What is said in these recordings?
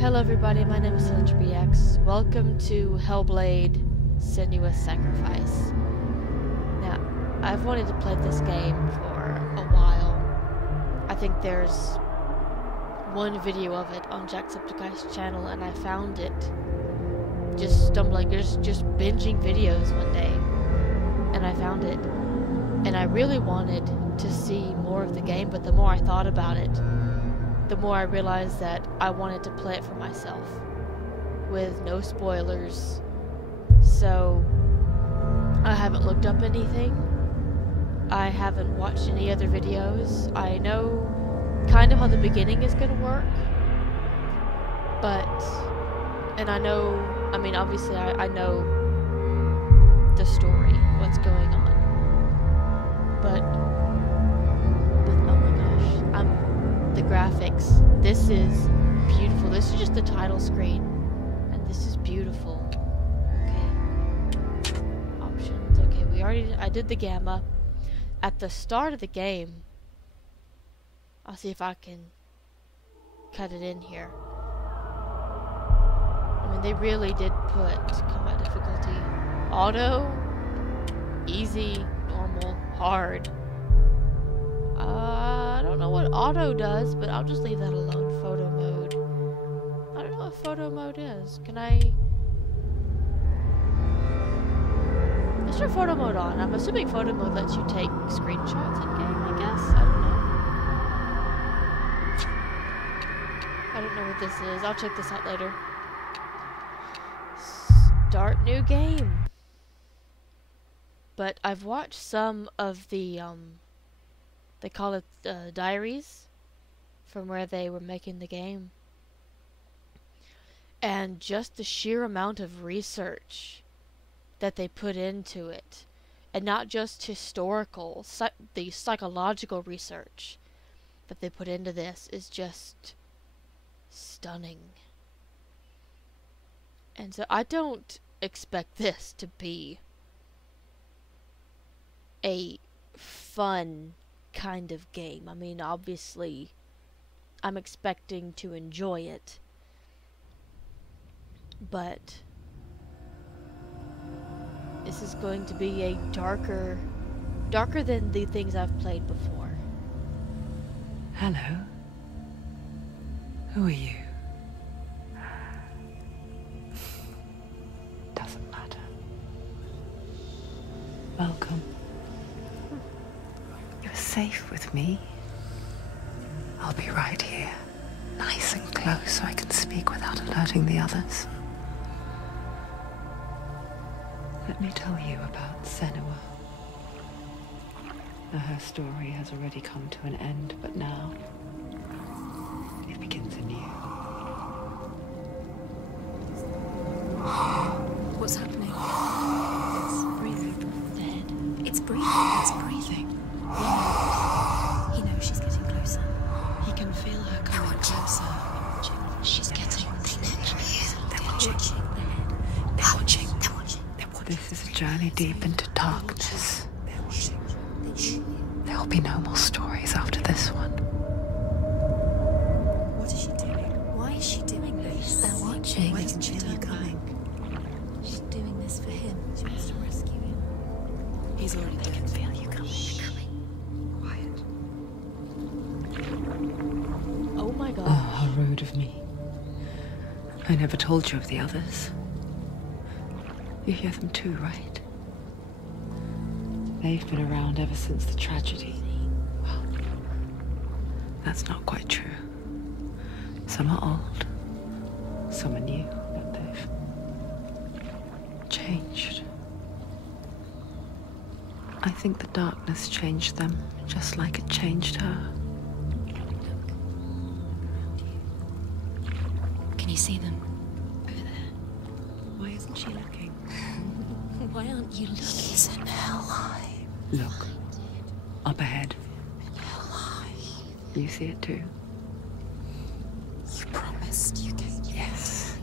Hello everybody, my name is Senua'S. Welcome to Hellblade, Senua'S Sacrifice. Now, I've wanted to play this game for a while. I think there's one video of it on Jacksepticeye's channel, and I found it just stumbling, just binging videos one day, and I found it. And I really wanted to see more of the game, but the more I thought about it, the more I realized that I wanted to play it for myself, with no spoilers. So, I haven't looked up anything. I haven't watched any other videos. I know kind of how the beginning is gonna work, and I know, I mean, obviously I know the story, what's going on, but oh my gosh, the graphics, this is beautiful. This is just the title screen, and this is beautiful. Okay, options, okay, I did the gamma. At the start of the game, I'll see if I can cut it in here. I mean, they really did put combat difficulty, auto, easy, normal, hard. I don't know what auto does, but I'll just leave that alone. Photo mode. I don't know what photo mode is. Can I... Let's turn photo mode on. I'm assuming photo mode lets you take screenshots in game, I guess. I don't know what this is. I'll check this out later. Start new game. But I've watched some of the, they call it diaries from where they were making the game. And just the sheer amount of research that they put into it, and not just historical, the psychological research that they put into this is just stunning. And so I don't expect this to be a fun kind of game. I mean, obviously I'm expecting to enjoy it, but this is going to be a darker than the things I've played before. Hello. Who are you? Doesn't matter. Welcome. You're safe with me. I'll be right here, nice and close, so I can speak without alerting the others. Let me tell you about Senua. Now, her story has already come to an end, but now it begins anew. What's happening? It's breathing. Dead. It's breathing. It's breathing. He knows she's getting closer. He can feel her coming closer. She's getting closer. They're watching. They're watching. They're watching. This is a journey deep into darkness. They're watching. There will be no more stories after this one. What is she doing? Why is she doing this? They're watching. They can feel her coming. She's doing this for him. She wants to rescue him. He's already there. They can feel you coming. Quiet. Oh my god. Oh, how rude of me. I never told you of the others. You hear them too, right? They've been around ever since the tragedy. Well, that's not quite true. Some are old, some are new, but they've changed. I think the darkness changed them, just like it changed her. Can you see them? Over there. Why isn't she looking? Why aren't you looking? He's in hell high. Look, up ahead. Hell high. You see it too? You promised you gave. Yes.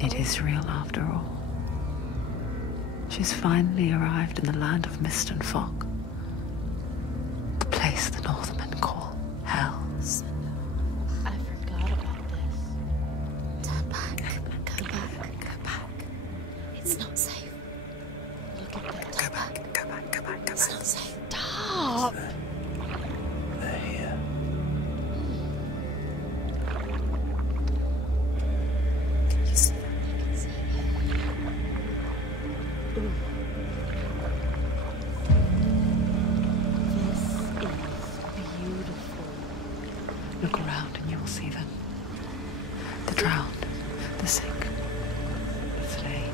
It is real after all. She's finally arrived in the land of mist and fog. The place the Northmen call Hell. I forgot about this. It's not safe. Look at that. Go back, go back, go back, go back. It's not safe. Stop! They're here. Can you see them? I can see Ooh. This is beautiful. Look around and you will see them. The drowned, the sick, the slain.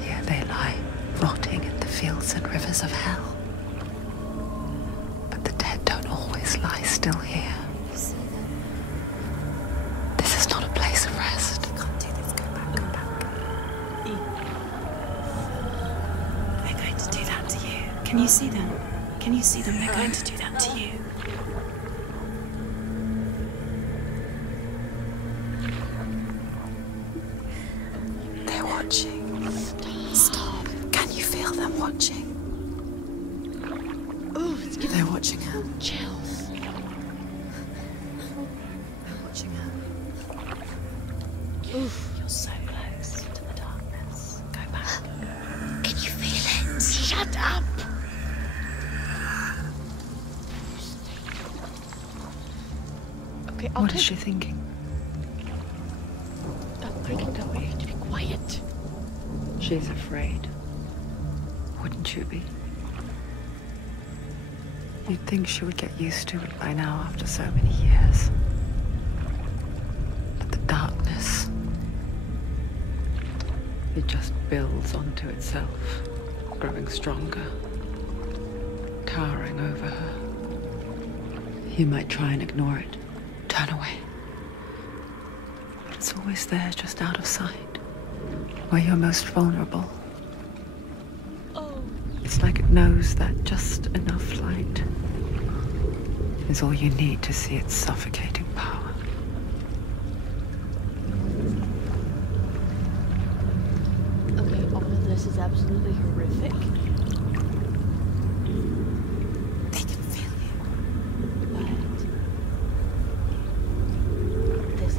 Here they lie, rotting in the fields and rivers of hell. But the dead don't always lie still here. You see them? This is not a place of rest. You can't do this. Go back, go back. They're going to do that to you. Can you see them? Can you see them? They're going to do that to you. They're watching. Stop. Can you feel them watching? Ooh, it's giving They're watching her. chills. They're watching her. Oof. You're so close to the darkness. Go back. Can you feel it? Shut up! Okay, I'll What take... is she thinking? Freaking go away. To be quiet. She's afraid. Wouldn't you be? You'd think she would get used to it by now after so many years. But the darkness, it just builds onto itself, growing stronger, towering over her. You might try and ignore it, turn away. But it's always there, just out of sight, where you're most vulnerable. Oh. It's like it knows that just enough light is all you need to see its suffocating power. Okay, all of this is absolutely horrific. They can feel you. But this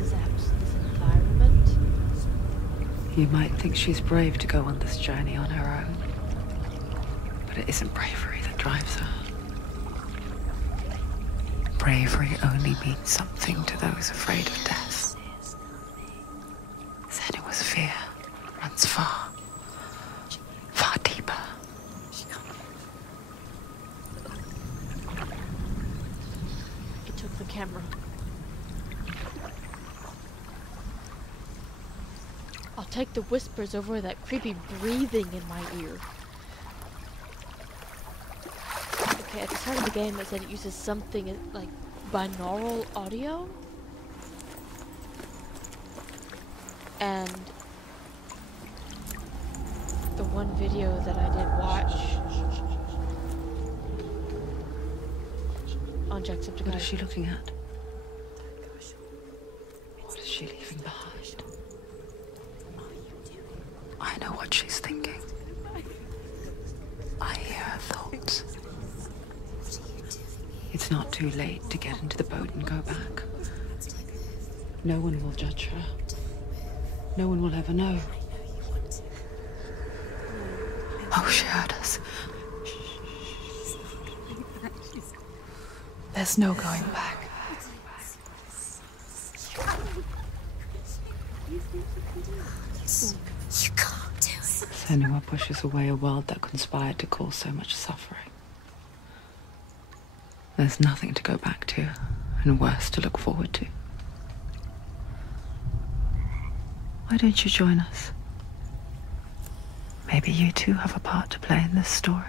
environment. You might think she's brave to go on this journey on her own, but it isn't bravery that drives her. Bravery only means something to those afraid of death. Senua'S fear runs far, far deeper. It took the camera. I'll take the whispers over that creepy breathing in my ear. Okay, at the start of the game it said it uses something like binaural audio. And the one video that I did watch on Jacksepticeye. What is she looking at? What is she leaving behind? I know what she's thinking. I hear her thoughts. It's not too late to get into the boat and go back. No one will judge her. No one will ever know. Oh, she heard us. There's no going back. You can't do it. Senua pushes away a world that conspired to cause so much suffering. There's nothing to go back to, and worse to look forward to. Why don't you join us? Maybe you too have a part to play in this story.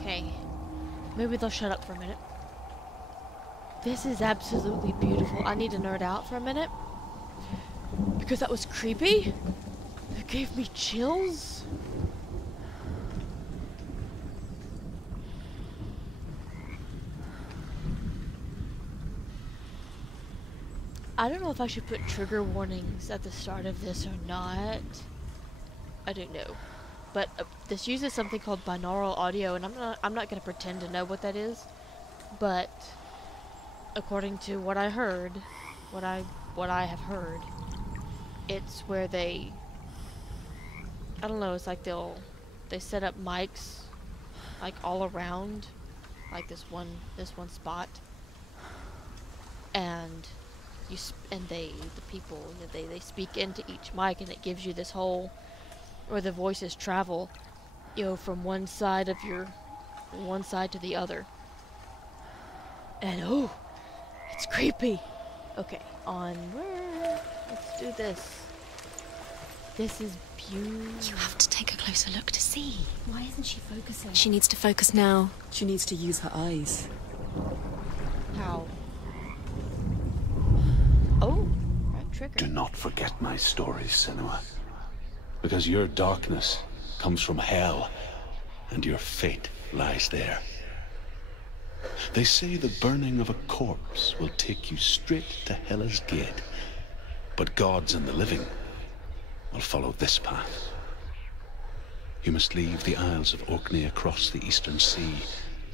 Okay, maybe they'll shut up for a minute. This is absolutely beautiful. I need to nerd out for a minute. Because that was creepy. It gave me chills. I don't know if I should put trigger warnings at the start of this or not. I don't know. But this uses something called binaural audio, and I'm not going to pretend to know what that is. But according to what I heard, what I have heard, it's where they, I don't know, it's like they set up mics like all around like this one spot, and the people, they speak into each mic, and it gives you this whole, where the voices travel, from one side to the other. And oh, it's creepy. Okay, onward. Let's do this. This is beautiful. You have to take a closer look to see. Why isn't she focusing? She needs to focus now. She needs to use her eyes. How? Oh, right trigger. Do not forget my stories, Senua. Because your darkness comes from hell, and your fate lies there. They say the burning of a corpse will take you straight to Hela's gate, but gods and the living will follow this path. You must leave the Isles of Orkney across the eastern sea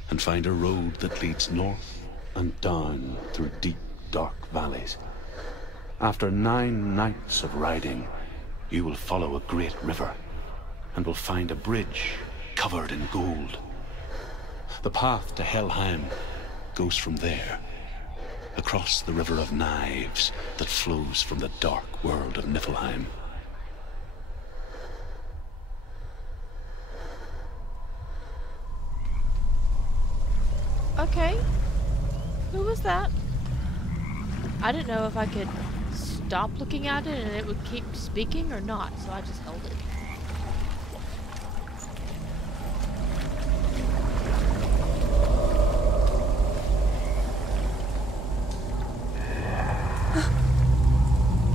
and find a road that leads north and down through deep, dark valleys. After 9 nights of riding, you will follow a great river and will find a bridge covered in gold. The path to Helheim goes from there, across the river of knives that flows from the dark world of Niflheim. Okay. Who was that? I didn't know if I could stop looking at it and it would keep speaking or not, so I just held it.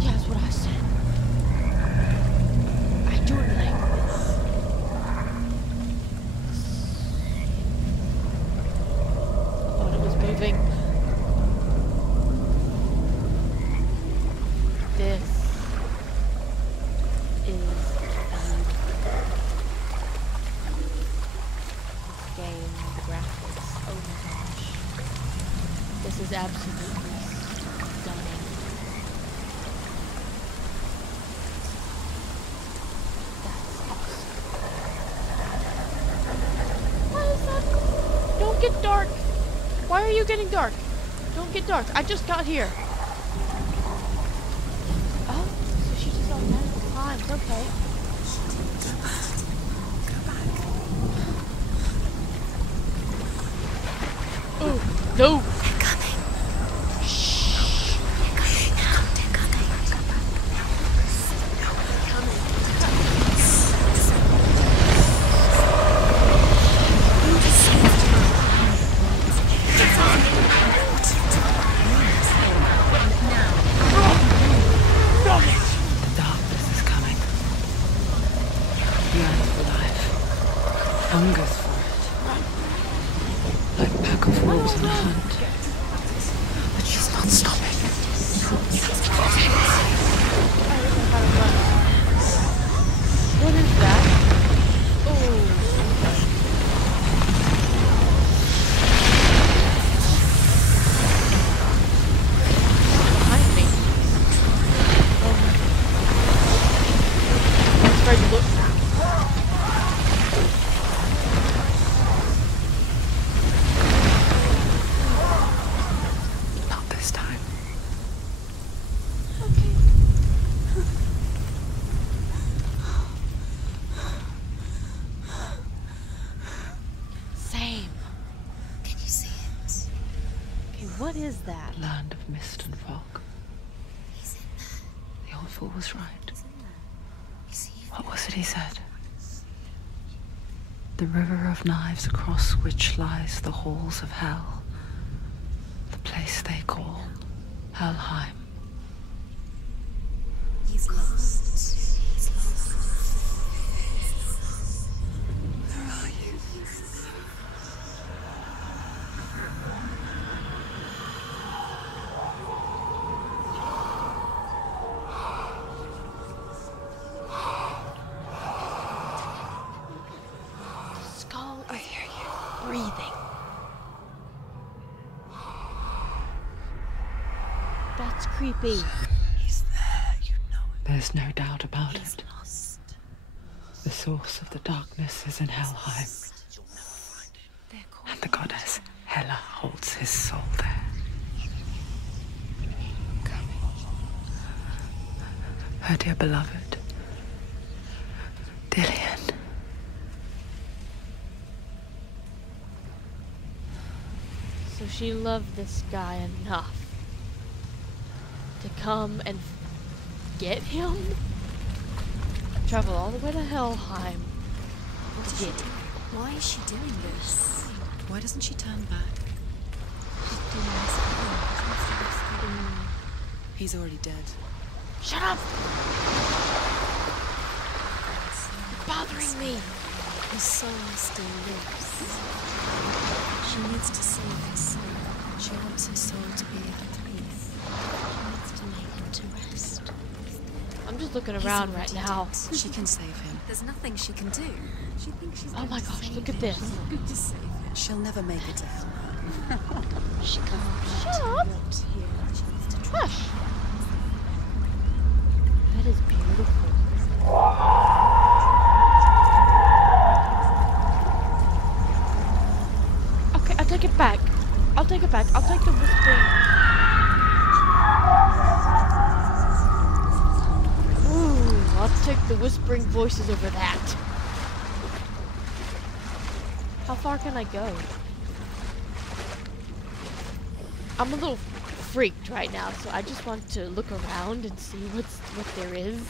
Yeah, that's what I said. I do it like this. I thought it was moving. This is this game, the graphics. Oh my gosh. This is absolutely stunning. That's awesome. What is that? Don't get dark. Why are you getting dark? Don't get dark. I just got here. Oh, so she just automatically climbs. Okay. Oh, no. They're coming. Shh. They're coming now. They're coming. The darkness is coming. Yearns for life. Hungers for it. Like a pack of wolves on a hunt. But she's not stopping. What is that? Oh. Behind me. Oh. It's afraid to look. Not this time. Okay. Same. Can you see it? Okay, what is that? Land of mist and fog. He's in there. The old fool was right. He's in there. You see it? What was it he said? The river of knives across which lies the halls of hell. The place they call Helheim. He's lost. He's lost. Where are you? Skull, I hear you breathing. It's creepy. He's there, you know it. There's no doubt about He's it. lost. The source of the darkness is in Helheim, They're called and the goddess Hela holds his soul there. Her dear beloved, Dillian. So she loved this guy enough to come and get him? Travel all the way to Helheim. What is she doing? Why is she doing this? Why doesn't she turn back? She's doing this for him. He's already dead. Shut up! You're bothering me. His soul still lives. She needs to save his soul. She wants his soul to be at peace. She needs to make him to rest. I'm just looking around right now. She can save him. There's nothing she can do. She thinks she's Oh my gosh, look at this. Good to save him. She'll never make it to hell. She can't. Shut up! She needs to try. Hush! That is beautiful. Okay, I'll take it back. I'll take it back. I'll take the whispering. Ooh, I'll take the whispering voices over that. How far can I go? I'm a little freaked right now, so I just want to look around and see what there is.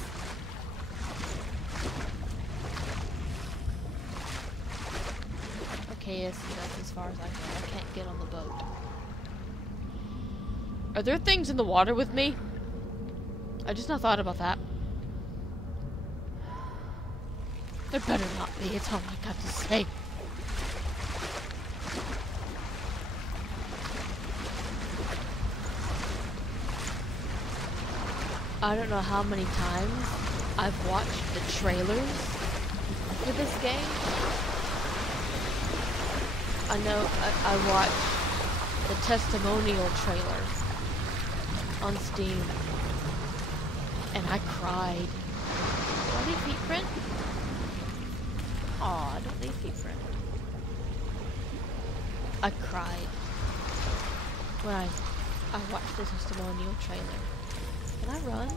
Okay, yes, that's as far as I can. I can't get on the boat. Are there things in the water with me? I just not thought about that. There better not be. It's all I got to say. I don't know how many times I've watched the trailers for this game. I know I watched the testimonial trailer on Steam, and I cried. Do I need feet print? Aw, I don't need feet print. I cried when I watched the testimonial trailer. Can I run?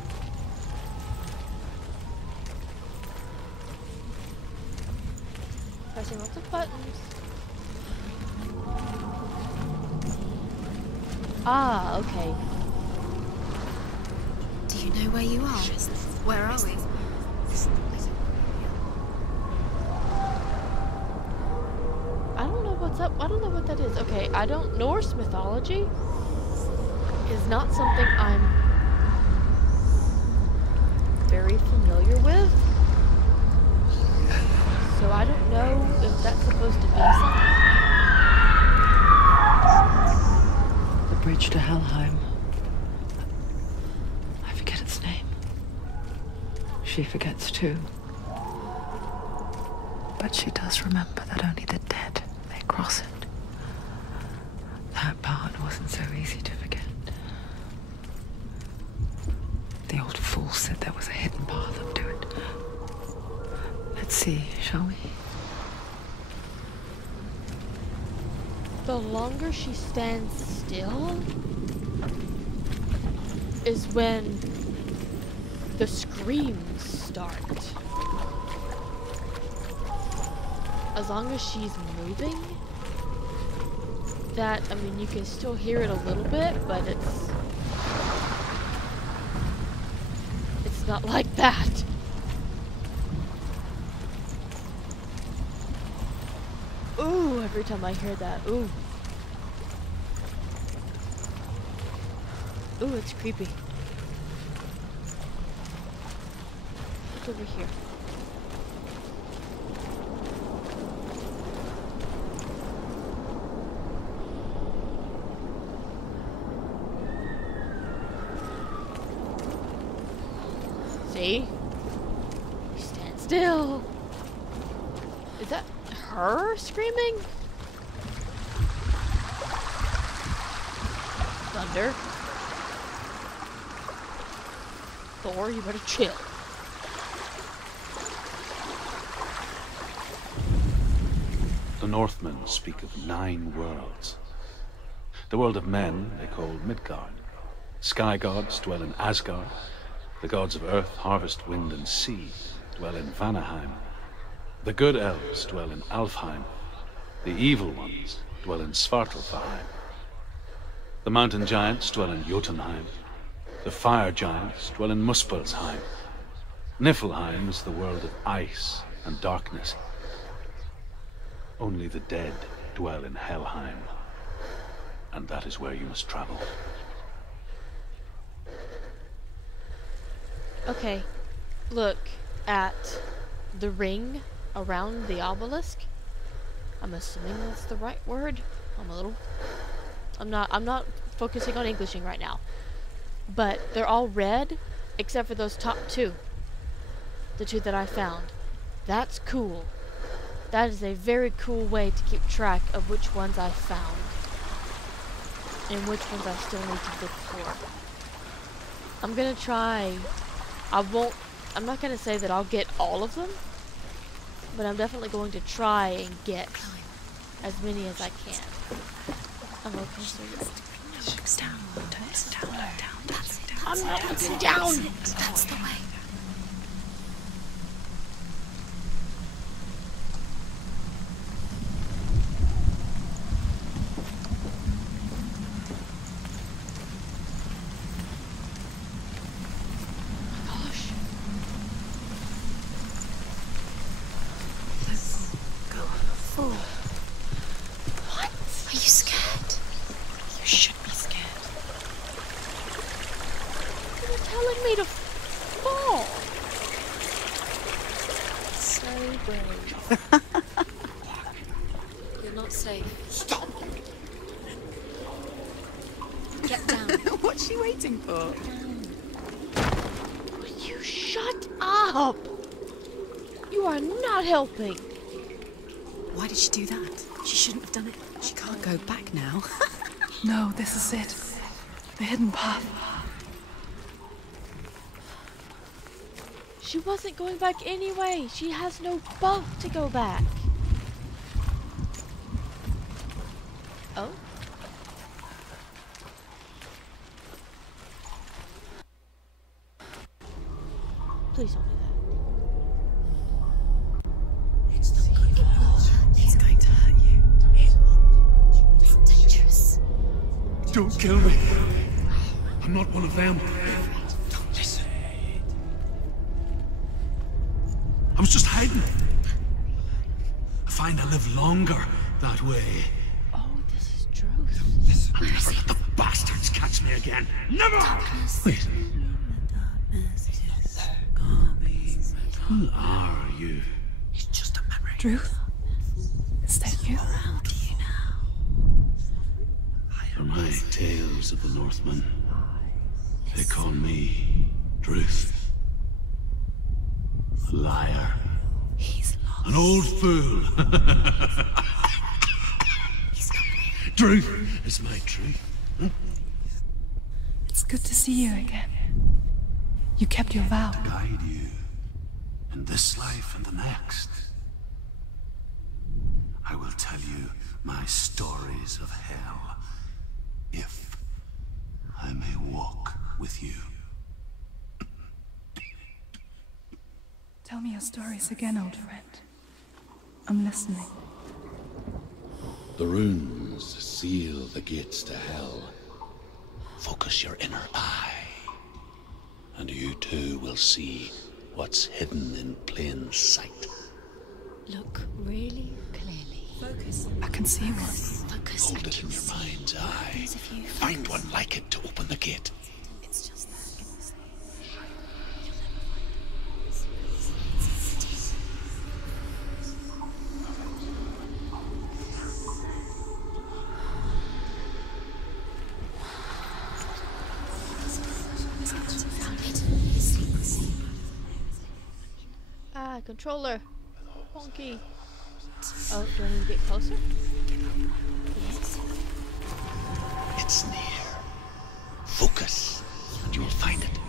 Pressing lots of buttons. Ah, okay. Do you know where you are? Where are we? I don't know what's up. I don't know what that is. Okay, I don't. Norse mythology is not something I'm very familiar with. So I don't know if that's supposed to be something. The bridge to Helheim. I forget its name. She forgets too. But she does remember that only the dead may cross it. That part wasn't so easy to forget. The old fool said there was a hidden path up to it. Let's see, shall we? The longer she stands still is when the screams start. As long as she's moving, that, I mean, you can still hear it a little bit, but it's not like that. Ooh, every time I hear that, ooh. Ooh, it's creepy. Look over here. See? Stand still. Is that her screaming? Thunder. Thor, you better chill. The Northmen speak of 9 worlds. The world of men they call Midgard. Sky gods dwell in Asgard. The gods of earth, harvest, wind, and sea dwell in Vanaheim. The good elves dwell in Alfheim. The evil ones dwell in Svartalfheim. The mountain giants dwell in Jotunheim. The fire giants dwell in Muspelheim. Niflheim is the world of ice and darkness. Only the dead dwell in Helheim. And that is where you must travel. Okay, look at the ring around the obelisk. I'm assuming that's the right word. I'm not focusing on Englishing right now. But they're all red, except for those top 2. The 2 that I found. That's cool. That is a very cool way to keep track of which ones I found. And which ones I still need to look for. I'm gonna try... I'm not gonna say that I'll get all of them. But I'm definitely going to try and get as many as I can. I'm okay, so Down. That's it. I'm not looking down! That's the way. What? Are you scared? You should be scared. You're telling me to fall. So brave. You're not safe. Stop! Get down. What's she waiting for? Will you shut up? You are not helping. Why did she do that? She shouldn't have done it. She can't go back now. No, this is it. The hidden path. She wasn't going back anyway. She has no boat to go back. Oh? Please don't do that. It's going to hurt you. It's dangerous. Don't kill me. I'm not one of them. Don't listen. I was just hiding. I find I live longer that way. Oh, this is truth. I'll never let the bastards catch me again. Never! Wait. Who are you? It's just a memory. Druth? Is that you? Around you now. For my tales of the Northmen, they call me Druth. A liar. He's lost. An old fool. He's coming. Druth is my truth. It's good to see you again. You kept your vow. Guide you in this life and the next. I will tell you my stories of hell, if I may walk with you. Tell me your stories again, old friend. I'm listening. The runes seal the gates to hell. Focus your inner eye, and you too will see what's hidden in plain sight. Look really clearly. Focus. I can see one. Focus. Hold it in your mind's eye. Those of you. Find one like it to open the gate. It's just that. Ah, controller. Wonky. Oh, do I need to get closer? Yes. It's near. Focus, and you will find it.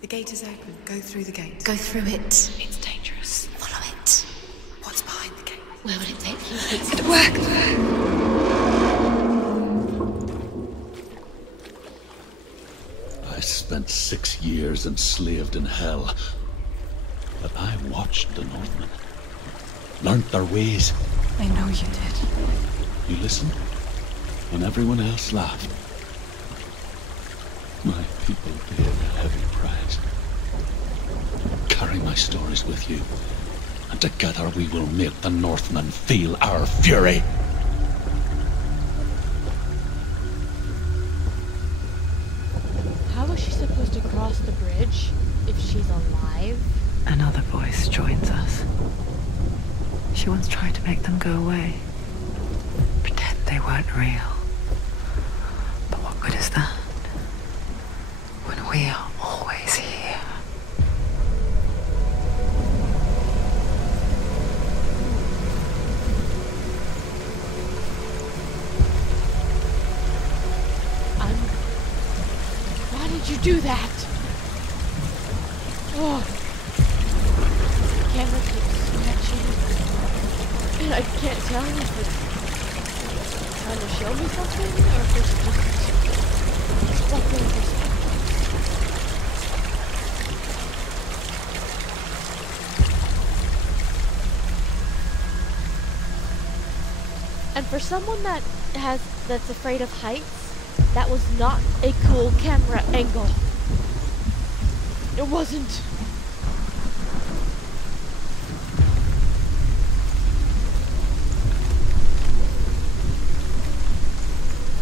The gate is open. Go through the gate. Go through it. It's dangerous. Follow it. What's behind the gate? Where will it take you? It's gonna work! I spent 6 years enslaved in hell. But I watched the Northmen. Learned their ways. I know you did. You listened when everyone else laughed. My people paid a heavy price. Carry my stories with you, and together we will make the Northmen feel our fury. How is she supposed to cross the bridge if she's alive? Another voice joins us. She once tried to make them go away. Pretend they weren't real. But what good is that? When we are always here. Why did you do that? Oh. The camera keeps scratching. And I can't tell if it's trying to show me something or if it's just something perspective. And for someone that's afraid of heights, that was not a cool camera angle. It wasn't.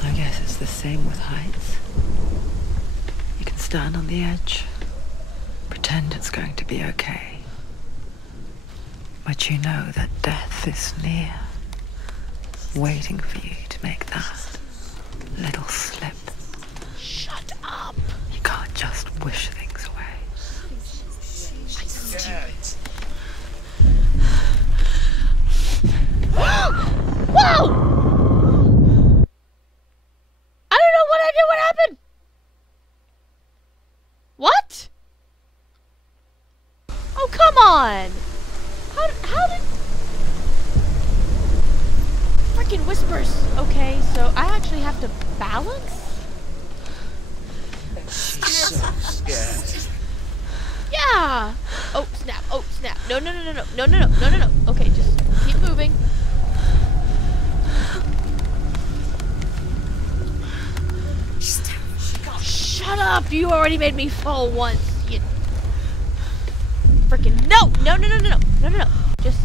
I guess it's the same with heights. You can stand on the edge, pretend it's going to be okay. But you know that death is near, waiting for you to make that little slip. Shut up! You can't just wish things away. Whoa! I don't know what I did. What happened? What? Oh, come on! How did... Freaking whispers. Okay, so I actually have to balance? She's so scared. Yeah! Oh, snap. Oh, snap. No, no, no, no, no. No, no, no. No, no, no. Okay, just keep moving. Shut up! You already made me fall once. You... Freaking no! No, no, no, no, no. No, no, no. Just...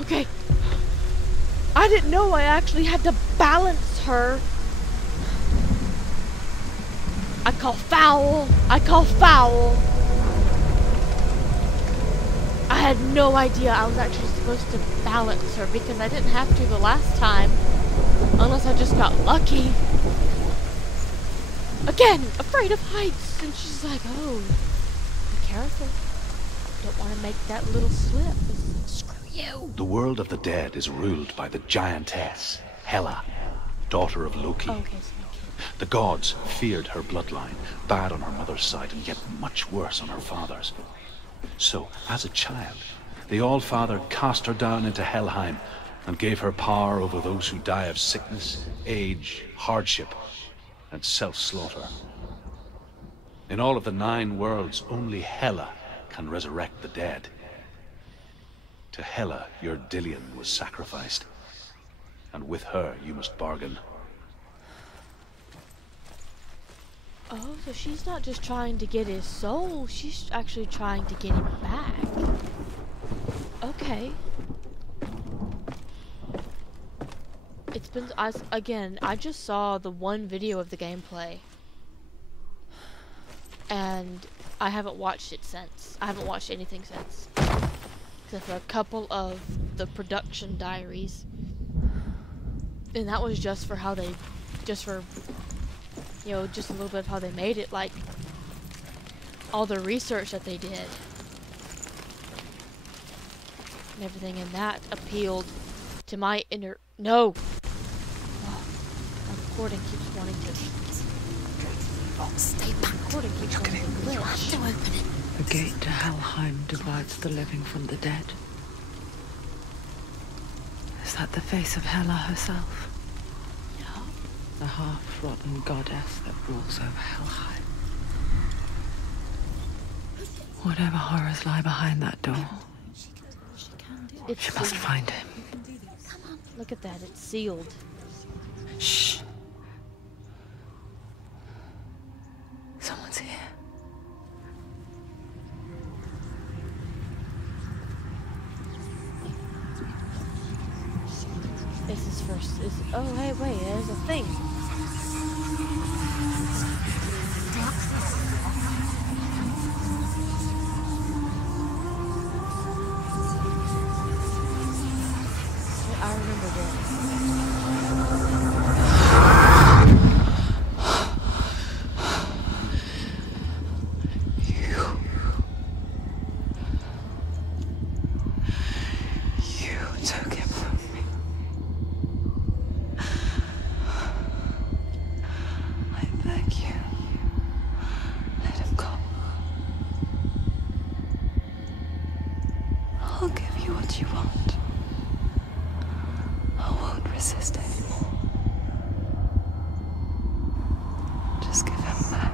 Okay. I didn't know I actually had to balance her. I call foul. I call foul. I had no idea I was actually supposed to balance her because I didn't have to the last time. Unless I just got lucky. Again, afraid of heights. And she's like, oh, be careful. Don't want to make that little slip. Screw you. The world of the dead is ruled by the giantess, Hela, daughter of Loki. Okay, so The gods feared her bloodline, bad on her mother's side and yet much worse on her father's. So, as a child, the All-Father cast her down into Helheim and gave her power over those who die of sickness, age, hardship, and self-slaughter. In all of the 9 worlds, only Hela can resurrect the dead. To Hela, your Dillion was sacrificed, and with her you must bargain. Oh, so she's not just trying to get his soul, she's actually trying to get him back. Okay. It's been, again, I just saw the one video of the gameplay. And I haven't watched it since. I haven't watched anything since. Except for a couple of the production diaries. And that was just for how they, just for, you know, just a little bit of how they made it. Like, all the research that they did. And everything in that appealed to my inner... No! Oh, my recording keeps wanting to... Stay back. Recording keeps wanting to glitch. You have to open it. The gate to Helheim divides the living from the dead. Is that the face of Hela herself? No. The half-rotten goddess that rules over Helheim. Whatever horrors lie behind that door, She can do it. It's she must sealed. find him. Come on. Look at that, it's sealed. Shh. Someone's here. This is first. Oh, hey, wait, there's a thing. I remember this. You took him from me. I beg you. Let him go. I'll give you what you want. I won't resist anymore. Just give him back.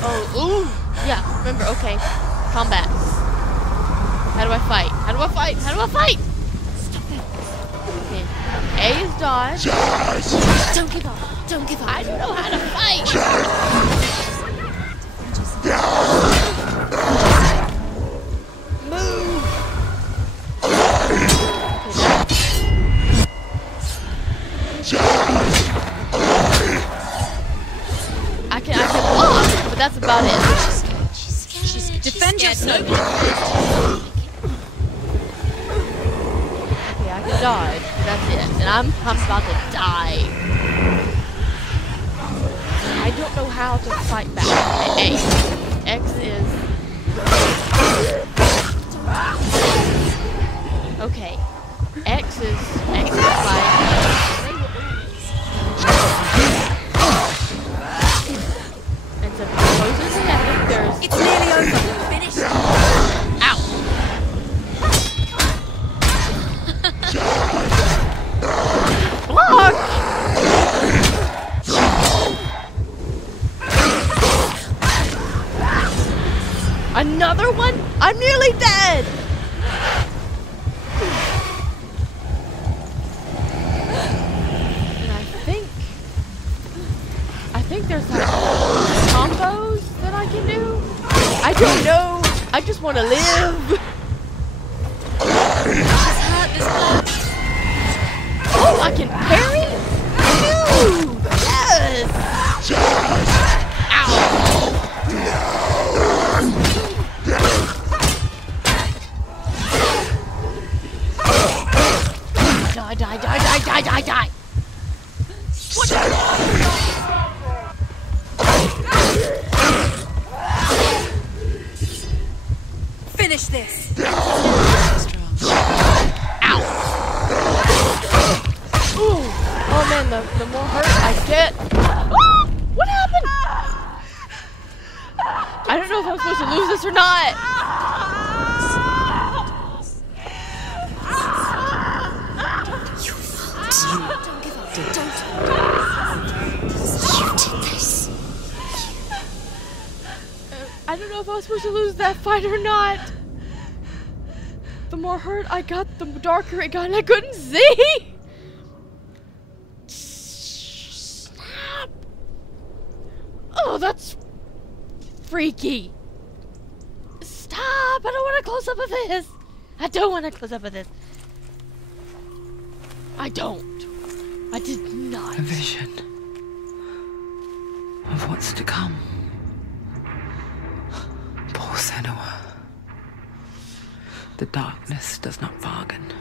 Oh, ooh! Yeah, remember, okay. Combat. How do I fight? How do I fight? How do I fight? Stop it. Okay. A is dodge. Don't give up. Don't give up. I don't know how to fight! Move! I can block, but that's about it. She's defend yourself. Okay, I can dodge, but that's it. And I'm about to die. I don't know how to fight back. A. X is... Okay. X is fight. And so poses and epic, there's... It's nearly over. Finish. Ow! Block! Another one? I'm nearly dead! And I think there's like combos that I can do. I don't know. I just want to live. Oh, I can parry? Dude, yes! Ow! Die! What? Finish this. Ow! Ooh! Oh man, the more hurt I get. Oh, what happened? I don't know if I'm supposed to lose this or not. Don't give up. Don't. You did this. I don't know if I was supposed to lose that fight or not. The more hurt I got, the darker it got, and I couldn't see. Snap. Oh, that's freaky. Stop! I don't want a close up of this. I don't want a close up of this. I don't. I did not. A vision of what's to come. Poor Senua. The darkness does not bargain.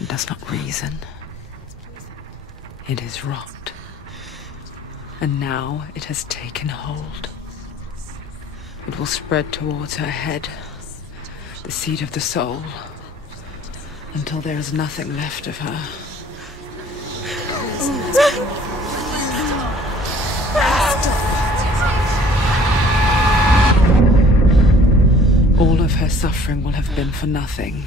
It does not reason. It is rot. And now it has taken hold. It will spread towards her head, the seat of the soul, until there is nothing left of her. All of her suffering will have been for nothing.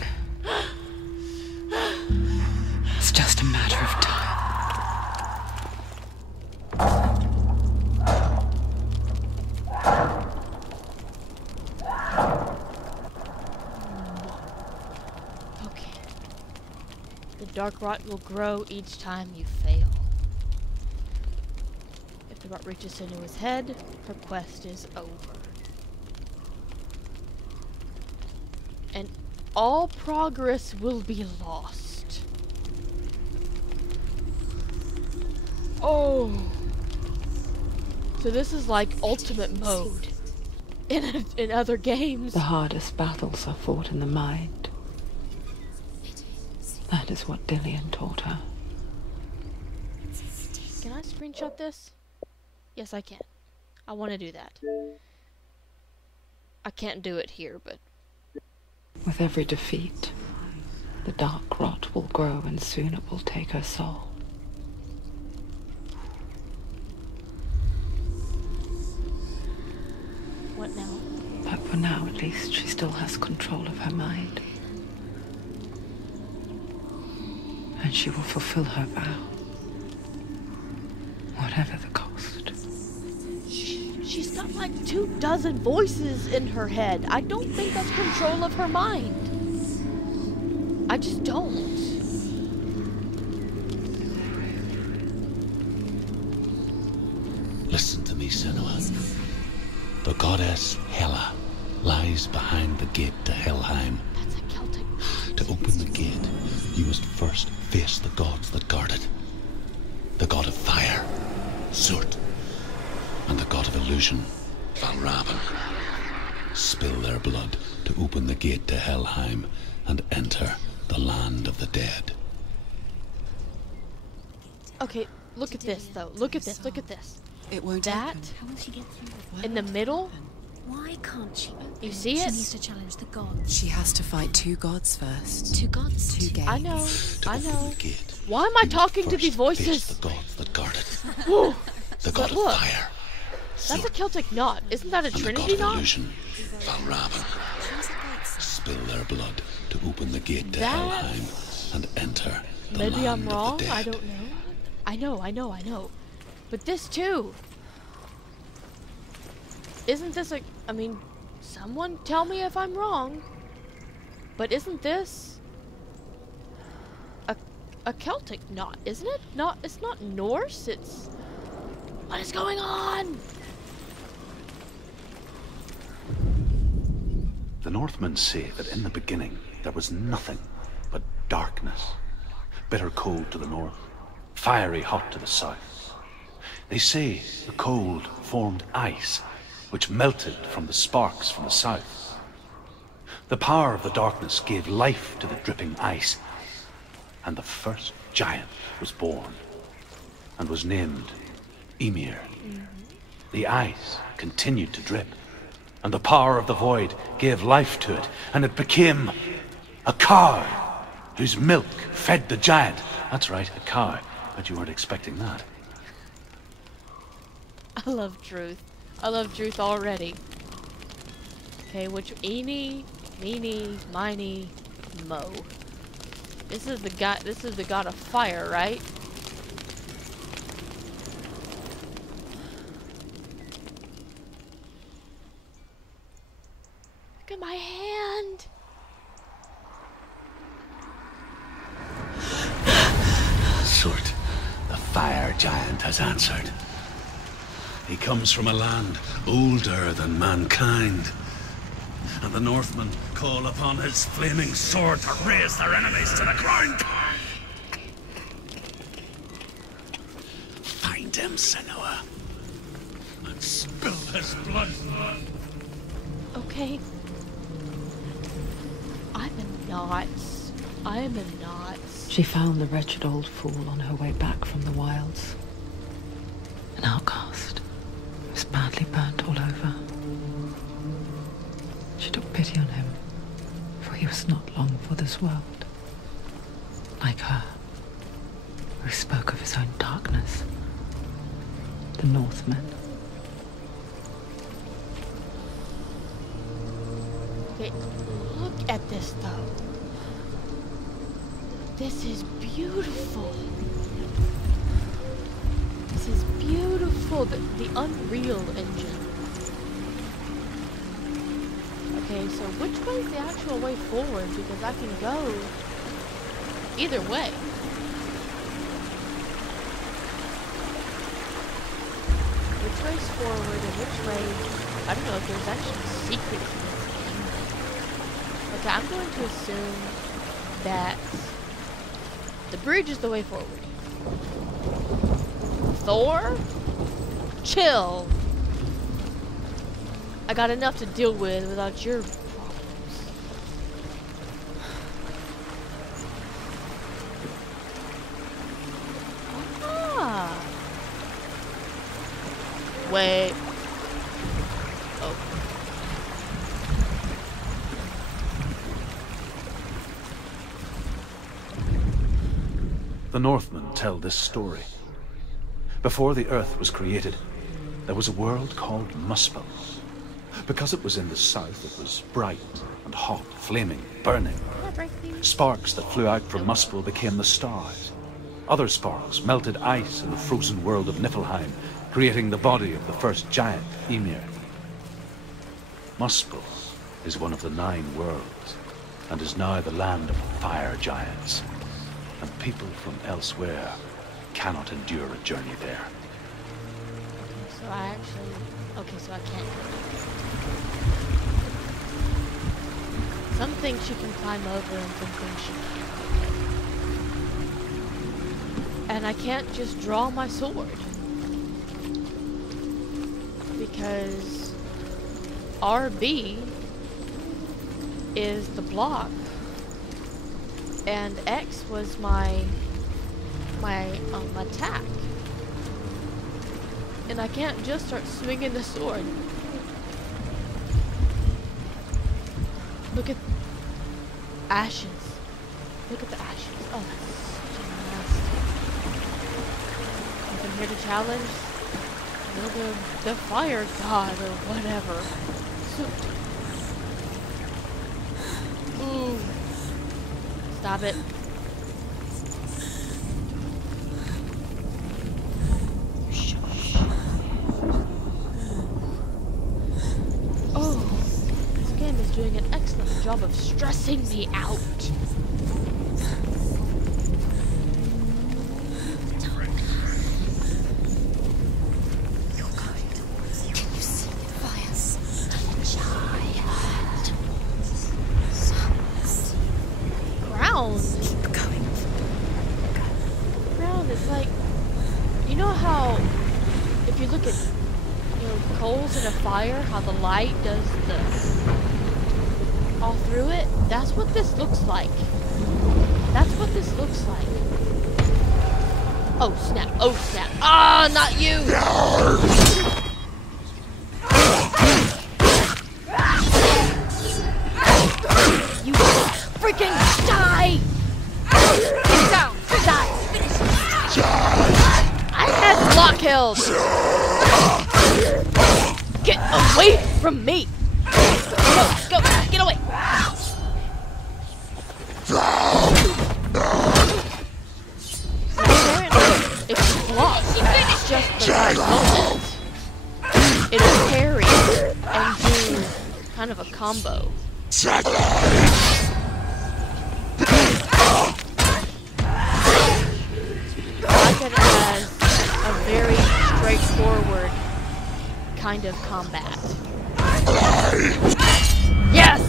It's just a matter of time. Okay. The dark rot will grow each time you fail. If the rot reaches Senua'S head, her quest is over. And all progress will be lost. Oh. So this is like ultimate mode in other games. The hardest battles are fought in the mind. That is what Dillian taught her. Can I screenshot this? Yes, I can. I want to do that. I can't do it here, but... With every defeat, the dark rot will grow and soon it will take her soul. What now? But for now, at least, she still has control of her mind. And she will fulfill her vow. Whatever the cost. She's got like 24 voices in her head. I don't think that's control of her mind. I just don't. Listen to me, Senua. The goddess Hela lies behind the gate to Helheim. That's a Celtic. To open the gate, you must first face the gods that guard it. The god of fire, Surt, and the god of illusion, Valravan. Spill their blood to open the gate to Helheim and enter the land of the dead. Okay, look at this though. Look at this. Look at this. It won't That open. How will she get through it? in the middle. Why can't she open? You see She it? needs to challenge the gods. She has to fight two gods first. Two gods? Two gates. I know. To I open know. the gate, Why am I you must talking to first these face voices? the gods that guard it. Whew. The god of look, fire, That's a Surt, Celtic knot. Isn't that a and the god Trinity of knot? illusion, Valravan. Spill their blood to open the gate to That's- Helheim and enter the Maybe land I'm wrong. of the dead. I don't know. I know. But this too. Isn't this a... I mean, someone tell me if I'm wrong. But isn't this... a Celtic knot, isn't it? It's not Norse, it's... What is going on? The Northmen say that in the beginning there was nothing but darkness. Bitter cold to the north, fiery hot to the south. They say the cold formed ice, which melted from the sparks from the south. The power of the darkness gave life to the dripping ice, and the first giant was born, and was named Ymir. The ice continued to drip, and the power of the void gave life to it, and it became a cow, whose milk fed the giant. That's right, a cow. Bet you weren't expecting that. I love truth. I love truth already. Okay, which... Eeny, meeny, miny, mo. This is the god of fire, right? Look at my hand. Surt, the fire giant has answered. He comes from a land older than mankind. And the Northmen call upon his flaming sword to raze their enemies to the ground. Find him, Senua, and spill his blood. Okay. I'm a knot. She found the wretched old fool on her way back from the wilds. An outcast who was badly burnt all over. She took pity on him, for he was not long for this world. Like her, who spoke of his own darkness. The Northmen. Okay, look at this though. This is beautiful. This is beautiful. The Unreal Engine. Okay, so which way is the actual way forward? Because I can go either way. Which way's forward and which way? I don't know if there's actually secrets in this game. Okay, I'm going to assume that the bridge is the way forward. Thor? Chill. I got enough to deal with without your problems. Ah. Wait. Oh. The Northmen tell this story. Before the Earth was created, there was a world called Muspel. Because it was in the south, it was bright and hot, flaming, burning. Sparks that flew out from Muspel became the stars. Other sparks melted ice in the frozen world of Niflheim, creating the body of the first giant, Ymir. Muspel is one of the 9 worlds, and is now the land of fire giants. And people from elsewhere cannot endure a journey there. So I actually... Okay, so I can't go. Some things she can climb over and some things she can't. And I can't just draw my sword. Because RB is the block. And X was my attack. And I can't just start swinging the sword. Look at ashes. Look at the ashes. Oh, that's such a nasty. I'm here to challenge the fire god or whatever. Ooh. Stop it. Oh, this game is doing an excellent job of stressing me out. Ground is like, you know how if you look at, coals in a fire, how the light does the all through it? That's what this looks like. That's what this looks like. Oh snap, oh snap. Ah, not you! You freaking die! Get down! Die! I had block kills! Get away from me! Go! Get away! Apparently, if you block at just the right moment, it'll parry and do kind of a combo. Like it has a very straightforward kind of combat. Yes!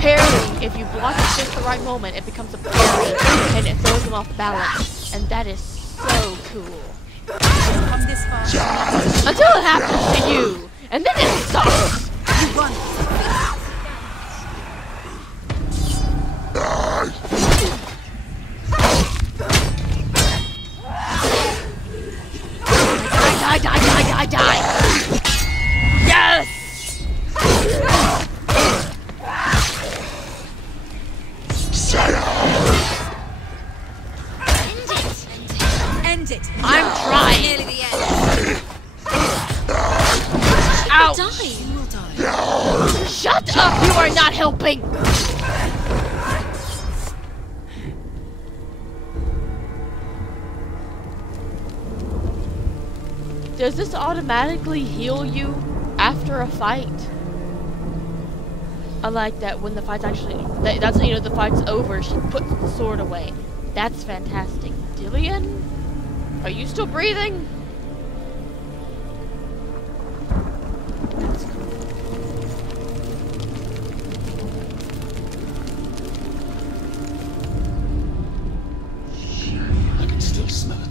Parry! If you block at just the right moment, it becomes a parry, and it throws them off balance. And that is so cool. Come this far. Until it happens to you, and then it sucks! You run. Die! Yes! End it. I'm trying. Nearly the end. Ouch! You will die. Shut up! You are not helping! Does this automatically heal you after a fight? I like that when the fight's actually... That's how you know the fight's over. She puts the sword away. That's fantastic. Dillian? Are you still breathing? That's cool. I can still smell it.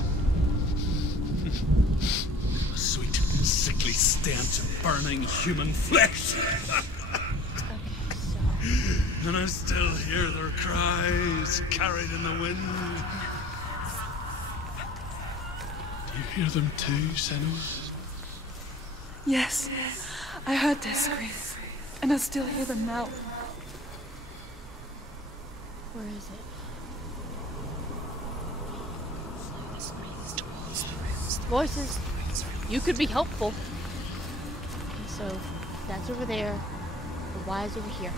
A sweet, sickly stench of burning human flesh. And I still hear their cries carried in the wind. You hear them too, Senua? Yes, I heard their screams, and I still hear them now. Where is it? Voices. You could be helpful. Okay, so that's over there. The Y is over here.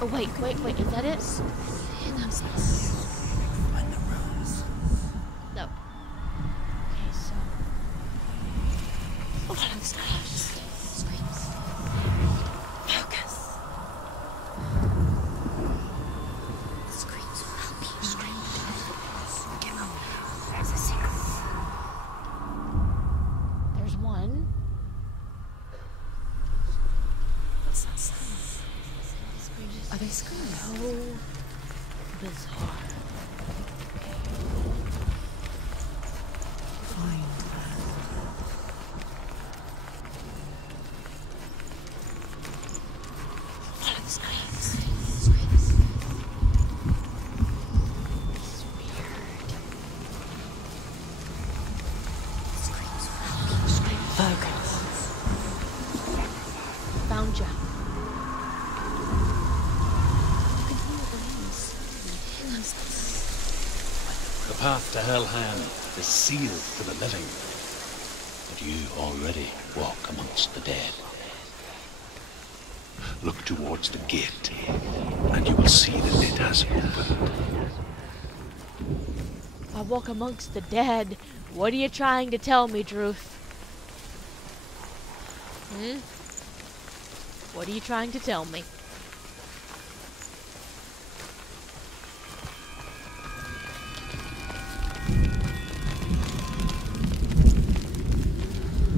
Oh wait, is that it? No. Okay, so. Oh, that's nice. Focus. The screams will help you. Scream. Get on. There's a secret. There's one. What's that sound? Are they screaming? So bizarre. Find her. Follow the screams. It's weird. Screams will help you. Scream. Focus. Found ya. The path to Hellham is sealed for the living. But you already walk amongst the dead. Look towards the gate, and you will see that it has opened. I walk amongst the dead. What are you trying to tell me, Druth? What are you trying to tell me?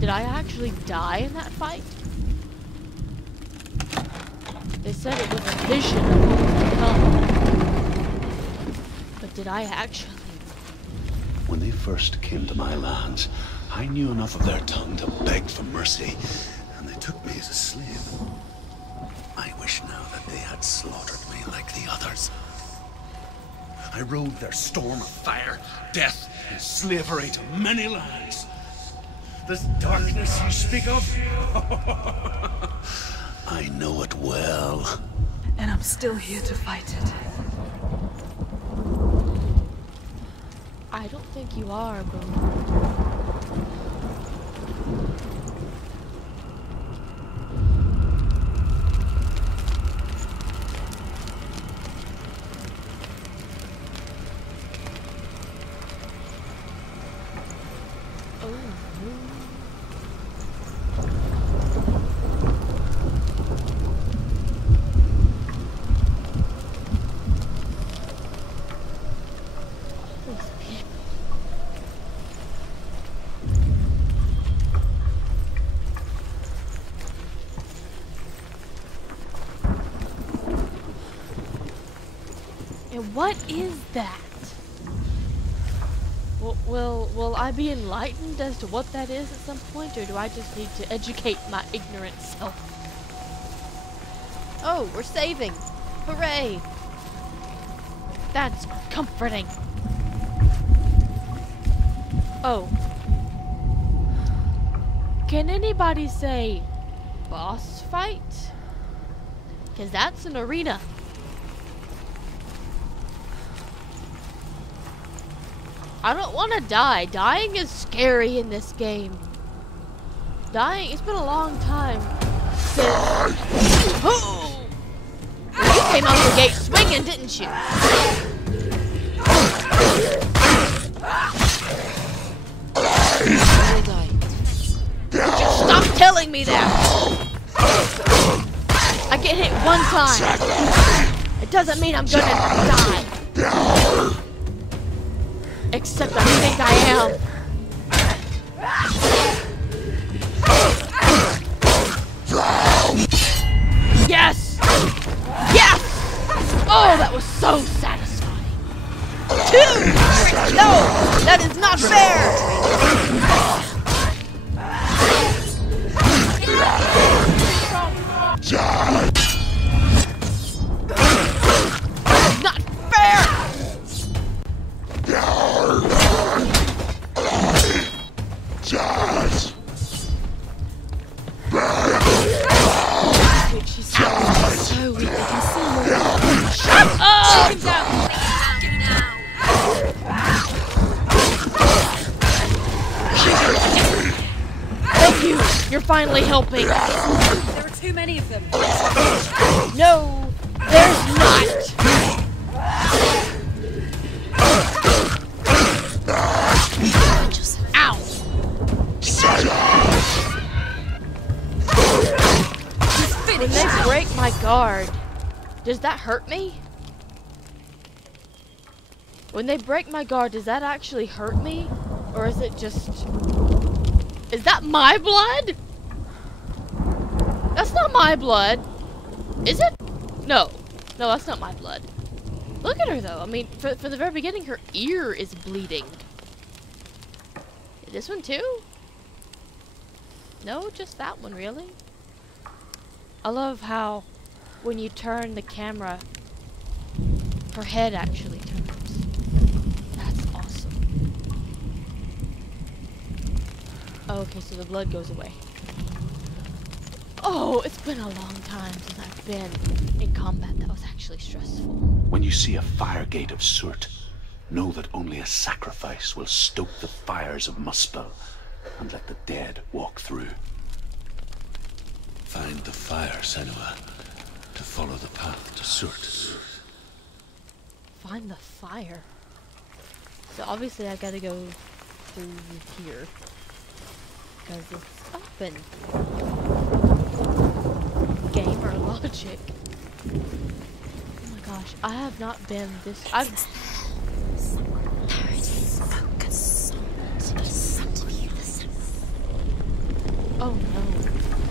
Did I actually die in that fight? They said it was a vision of what would come. But did I actually? When they first came to my lands, I knew enough of their tongue to beg for mercy, and they took me as a slave. I wish now that they had slaughtered me like the others. I rode their storm of fire, death, and slavery to many lands. This darkness you speak of? I know it well. And I'm still here to fight it. I don't think you are, bro. Okay, what is that? Will I be enlightened as to what that is at some point, or do I just need to educate my ignorant self? Oh, we're saving! Hooray! That's comforting. Oh. Can anybody say boss fight? Because that's an arena. I don't want to die. Dying is scary in this game. Dying, it's been a long time since... Oh! You came out the gate swinging, didn't you? Would you stop telling me that? I get hit one time. It doesn't mean I'm gonna die. Except I think I am. Yes! Yes! Oh, that was so satisfying. 2! No! That is not fair! Not fair! Wait, she's so weak, I can see her. Shut up! Take him down! Thank you! You're finally helping! There are too many of them. No, there's not! Ow! When they break my guard, does that hurt me? When they break my guard, does that actually hurt me? Or is it just... Is that my blood? That's not my blood. Is it? No. No, that's not my blood. Look at her, though. I mean, for the very beginning, her ear is bleeding. This one, too? No, just that one, really? I love how when you turn the camera, her head actually turns. That's awesome. Oh, okay, so the blood goes away. Oh, it's been a long time since I've been in combat that was actually stressful. When you see a fire gate of soot, know that only a sacrifice will stoke the fires of Muspel and let the dead walk through. Find the fire, Senua, to follow the path to Soot. Find the fire. So obviously I gotta go through here. Because it's open. Gamer logic. Oh my gosh, I have not been this... Oh no.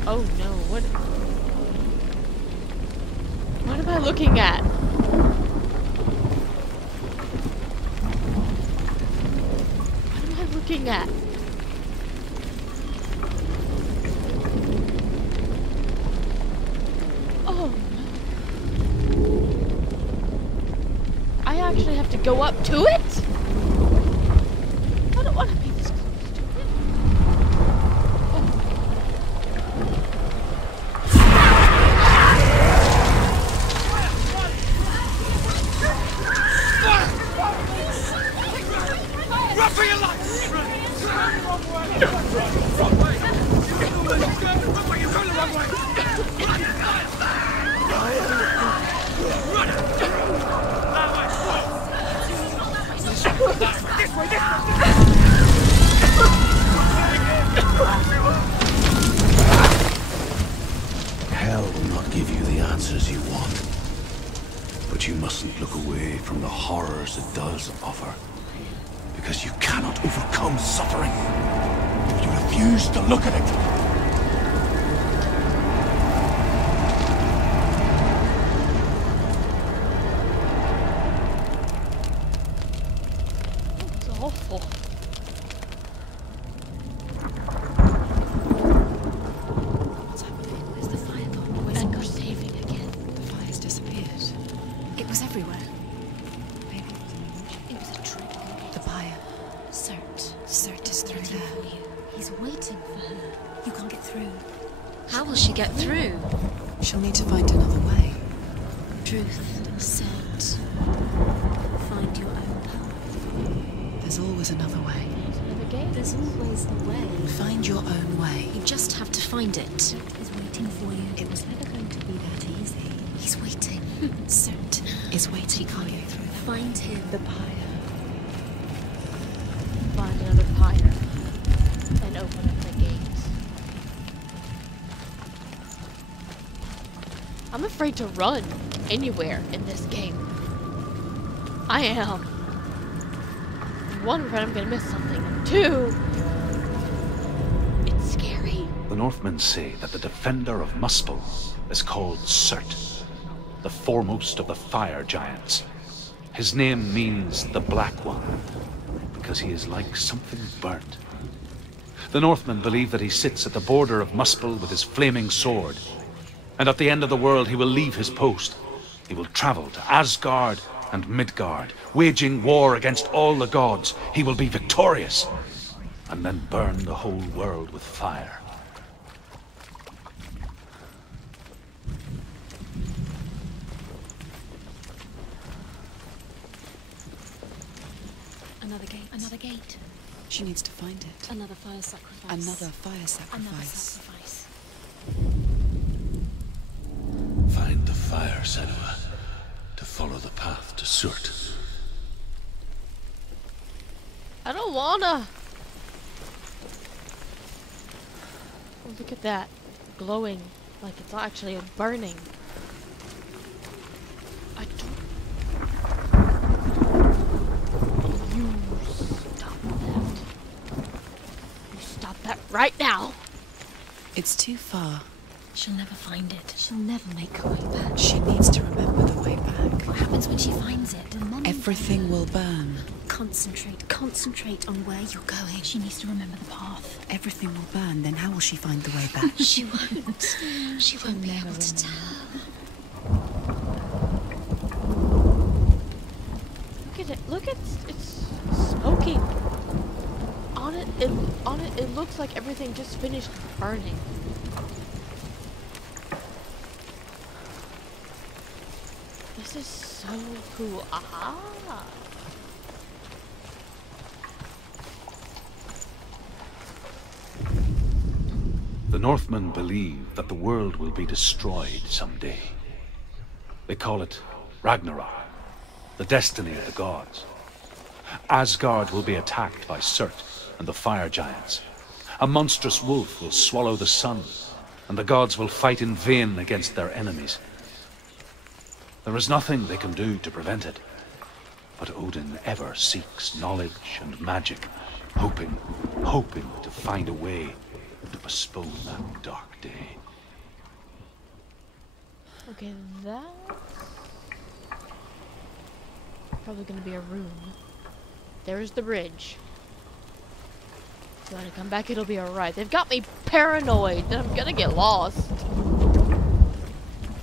Oh no, what am I looking at? What am I looking at? Oh no. I actually have to go up to it? I don't want to be this close to it. Run for your life! Hell will not give you the answers you want. But you mustn't look away from the horrors it does offer. Because you cannot overcome suffering if you refuse to look at it. was everywhere. Maybe it was an illusion. It was a trick. The pyre. Cert is through there. For you. He's waiting for her. You can't get through. How will she get through? She'll need to find another way. Truth, Cert. Find your own path. There's always another way. Another game? There's always a way. Find your own way. You just have to find it. Cert is waiting for you. It was never going to be that easy. He's waiting. Cert Is waiting for you. Find him. The pyre. Find another pyre and open up the gate. I'm afraid to run anywhere in this game. I am. One, afraid I'm gonna miss something. Two, it's scary. The Northmen say that the defender of Muspel is called Cert, the foremost of the fire giants. His name means the Black One, because he is like something burnt. The Northmen believe that he sits at the border of Muspel with his flaming sword, and at the end of the world he will leave his post. He will travel to Asgard and Midgard, waging war against all the gods. He will be victorious, and then burn the whole world with fire. Another gate. Another gate. She needs to find it. Another fire sacrifice. Another fire sacrifice. Another sacrifice. Find the fire, Senua, to follow the path to Surt. I don't wanna. Oh, look at that. Glowing like it's actually burning. I don't. You stop that. You stop that right now. It's too far. She'll never find it. She'll never make her way back. She needs to remember the way back. What happens when she finds it? Remember. Everything will burn. Concentrate on where you're going. She needs to remember the path. Everything will burn, then how will she find the way back? She won't. She won't be able to tell. Look at it. Look at it's smoking. On it, it looks like everything just finished burning. This is so cool. Aha! The Northmen believe that the world will be destroyed someday. They call it Ragnarok, the destiny of the gods. Asgard will be attacked by Surt and the fire giants. A monstrous wolf will swallow the sun, and the gods will fight in vain against their enemies. There is nothing they can do to prevent it, but Odin ever seeks knowledge and magic, hoping to find a way to postpone that dark day. Okay, that's probably gonna be a room. There's the bridge. If you wanna come back, it'll be alright. They've got me paranoid that I'm gonna get lost.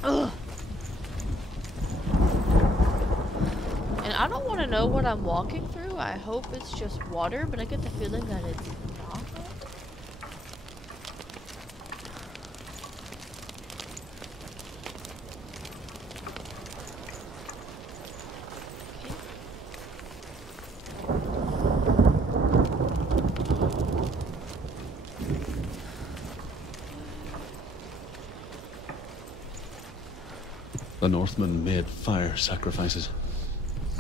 Ugh. And I don't want to know what I'm walking through. I hope it's just water, but I get the feeling that it's not. The Northmen made fire sacrifices,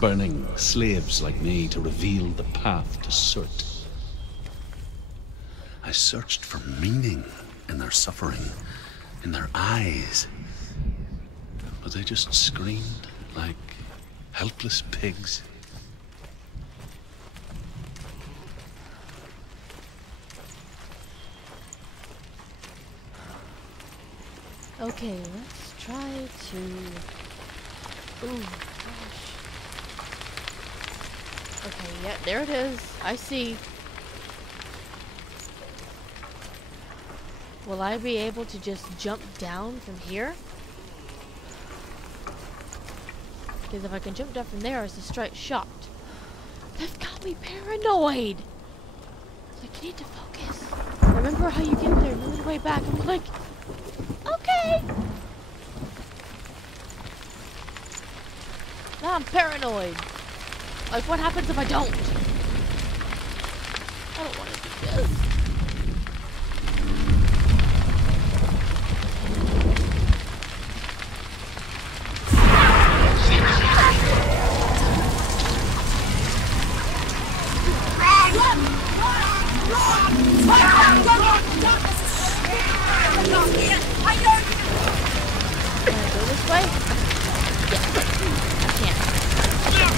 burning slaves like me to reveal the path to Surt. I searched for meaning in their suffering, in their eyes, but they just screamed like helpless pigs. Okay, let's try to... Ooh, gosh. Okay, yeah, there it is. I see. Will I be able to just jump down from here? Because if I can jump down from there, it's a straight shot. That's got me paranoid. It's like, you need to focus. Remember how you get there, remember the way back. I'm like, okay. Now I'm paranoid. Like, what happens if I don't? I don't want to do this. Can I go this way? Yeah. I can't.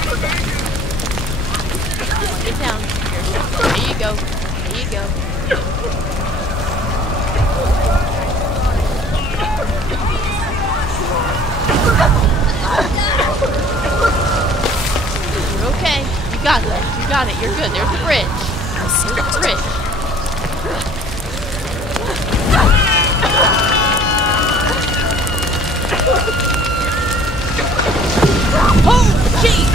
Get down. There you go. There you go. You're okay. You got it. You got it. You're good. There's the bridge. There's the bridge. Oh, jeez!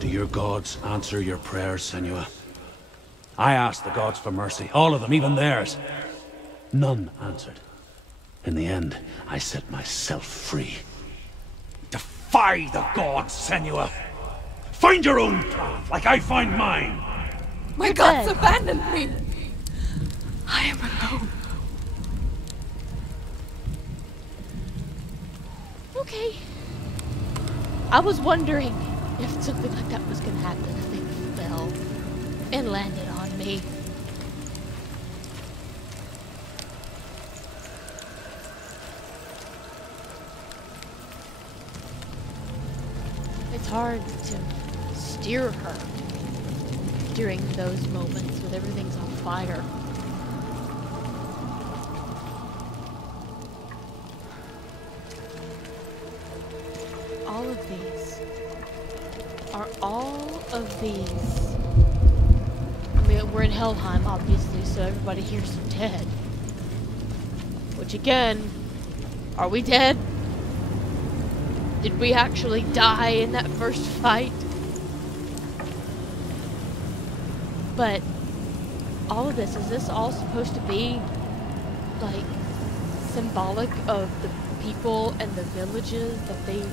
Do your gods answer your prayers, Senua? I asked the gods for mercy, all of them, even theirs. None answered. In the end, I set myself free. Defy the gods, Senua! Find your own path, like I find mine! My gods abandoned me! I am alone. Okay. I was wondering if something like that was gonna happen. The thing fell and landed on me. It's hard to steer her during those moments when everything's on fire. All of these are all of these. I mean, we're in Helheim, obviously, so everybody here's dead. Which again, are we dead? Did we actually die in that first fight? But all of this, is this all supposed to be like symbolic of the people and the villages that they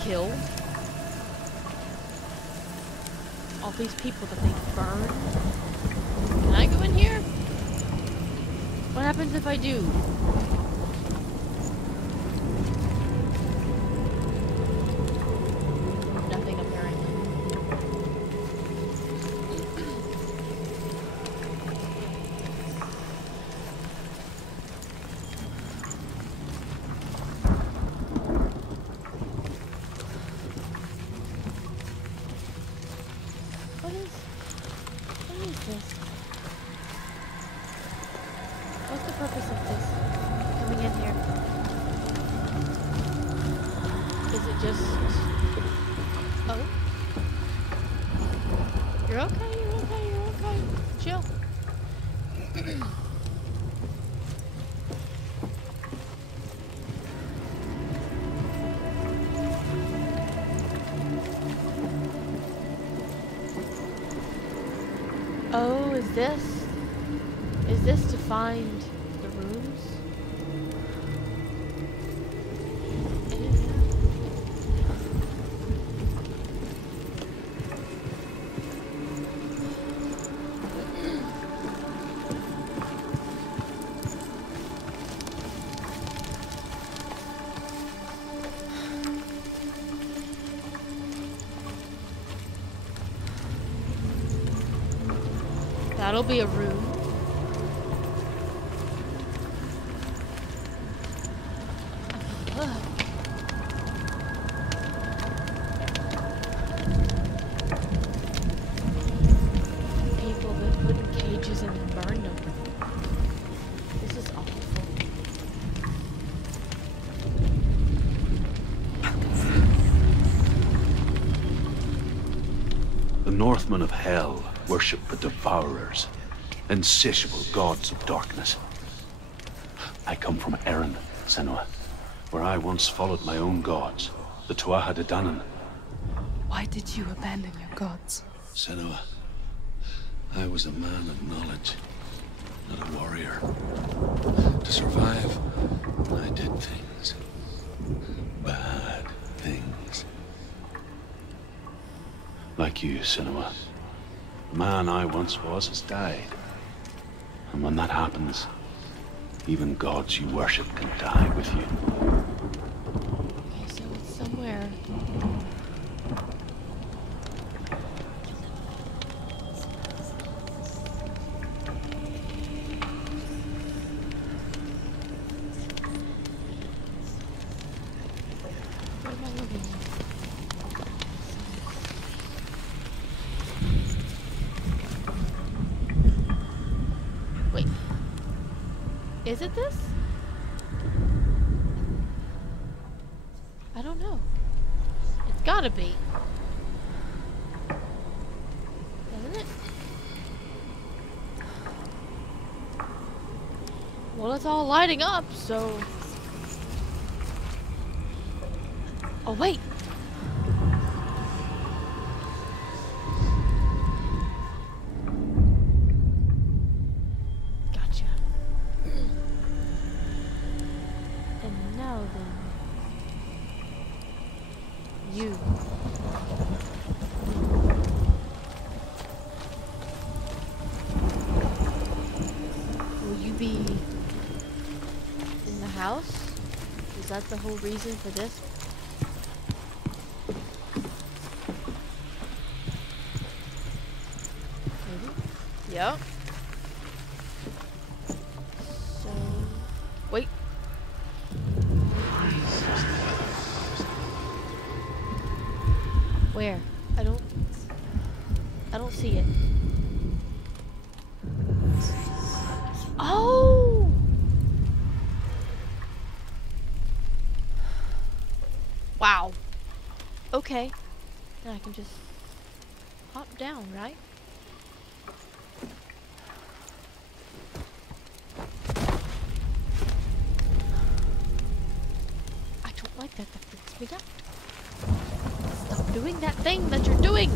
killed? All these people that they burned? Can I go in here? What happens if I do? Nothing, apparently. What is this? What's the purpose of this? Coming in here? Is it just... Oh? You're okay, you're okay, you're okay. Chill. Oh, is this to find the rooms? That'll be a room. Look. People that put in cages and then burned them. This is awful. The Northmen of Hell worship the Devourers, insatiable gods of darkness. I come from Erin, Senua, where I once followed my own gods, the Tuatha De Danann. Why did you abandon your gods? Senua, I was a man of knowledge, not a warrior. To survive, I did things. Bad things. Like you, Senua. The man I once was has died. And when that happens, even gods you worship can die with you. Okay, so it's somewhere. What am I looking at? Wait. Is it this? I don't know. It's gotta be. Isn't it? Well, it's all lighting up, so... Oh, wait! Gotcha. And now then... You. Will you be in the house? Is that the whole reason for this? Maybe? Yep. So... Wait. Where? I don't see it. Oh! Wow. Okay. Now I can just hop down, right? I don't like that. That freaks me out. Stop doing that thing that you're doing!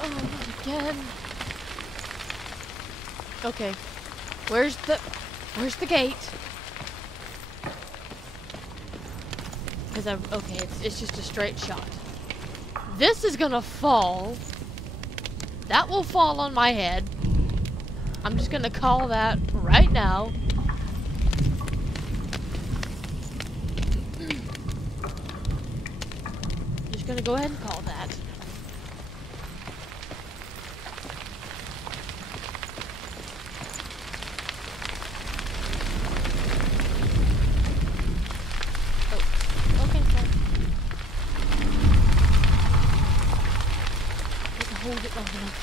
Oh, not again. Okay. Where's the gate? Because okay, it's just a straight shot. This is gonna fall. That will fall on my head. I'm just gonna call that right now. Just gonna go ahead and call that. Hold it long enough.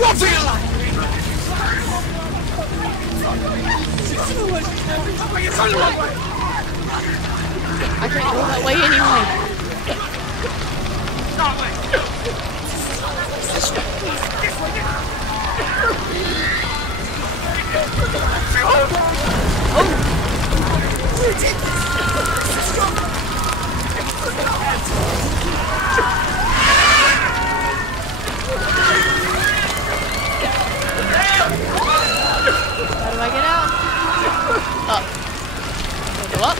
Run for your life! I can't go that way anyway. How do I get out? Up. Go up.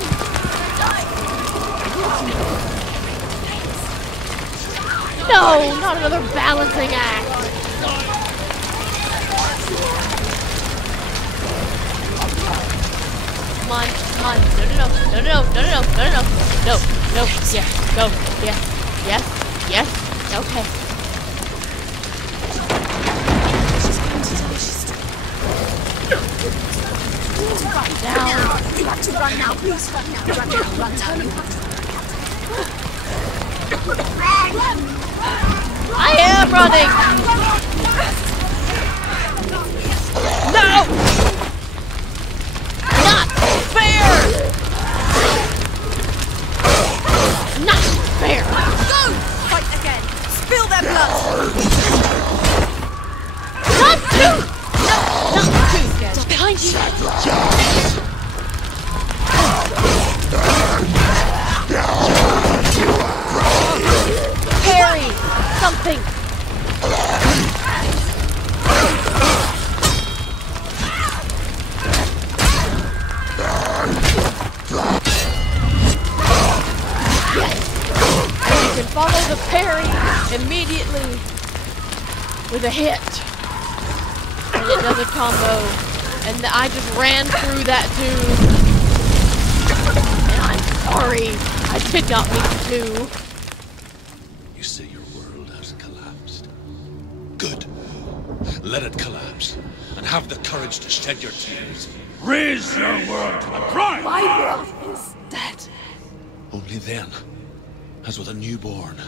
No, not another balancing act. Come on, come on. No. Yeah, go. Yeah. Yes. Okay. have to run now, please. Run now, run now, run now. You have to I am running! No! Not fair! Not fair! go! Fight again. Spill their blood. Not two! No, not two, guys. Behind you! Harry! Something! You can follow the parry immediately with a hit. And it does a combo. And I just ran through that too. And I'm sorry. I did not mean to. You say your world has collapsed. Good. Let it collapse. And have the courage to shed your tears. Raise your world to the prime! My world is dead. Only then, as with a newborn,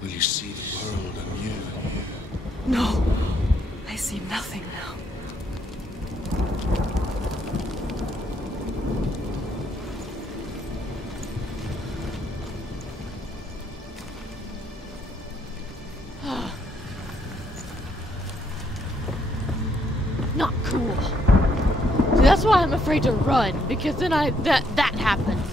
will you see the world anew. No, I see nothing now. Not cool. See, that's why I'm afraid to run, because then that happens.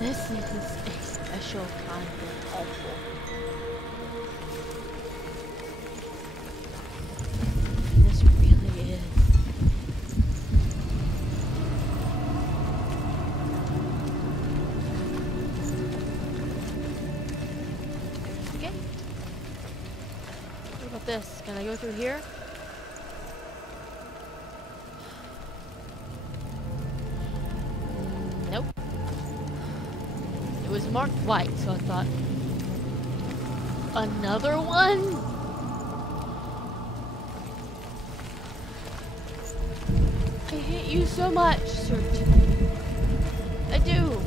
This is a special kind of awful. This really is. Okay. What about this? Can I go through here? Nope. It was marked white, so I thought, another one? I hate you so much, Sir. I do.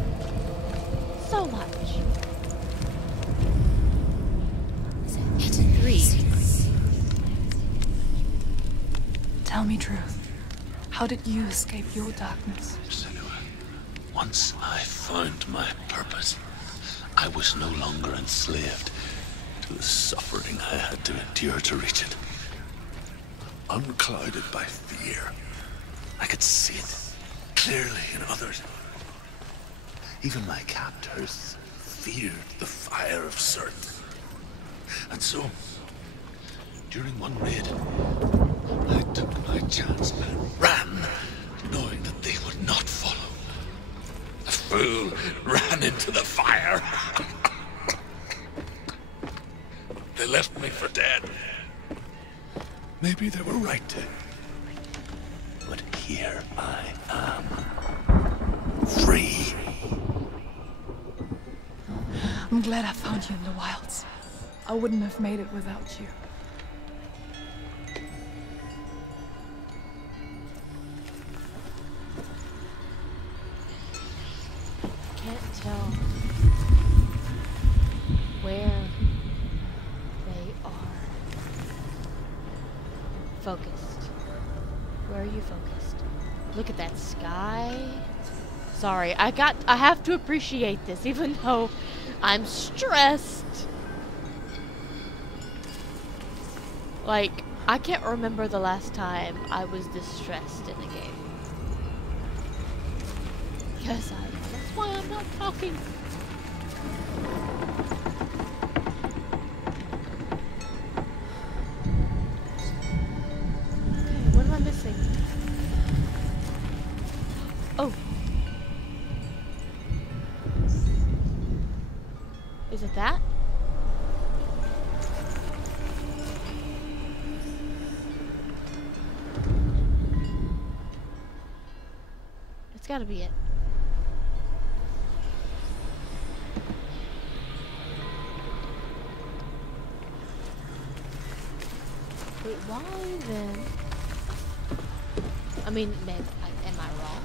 So much. 3. Tell me truth. How did you escape your darkness? Senua, once I found my purpose, I was no longer enslaved to the suffering I had to endure to reach it. Unclouded by fear, I could see it clearly in others. Even my captors feared the fire of Surt. And so, during one raid, I took my chance and ran, knowing that they would not follow. The fool ran into the fire. They left me for dead. Maybe they were right to. But here I am. Free. I'm glad I found you in the wilds. I wouldn't have made it without you. Can't tell where they are. Focused. Where are you focused? Look at that sky. Sorry, I have to appreciate this, even though I'm stressed. Like, I can't remember the last time I was this stressed in a game. Because that's why I'm not talking. Okay, what am I missing? Oh. Is it that? It's gotta be it. Wait, why then? I mean, maybe, am I wrong?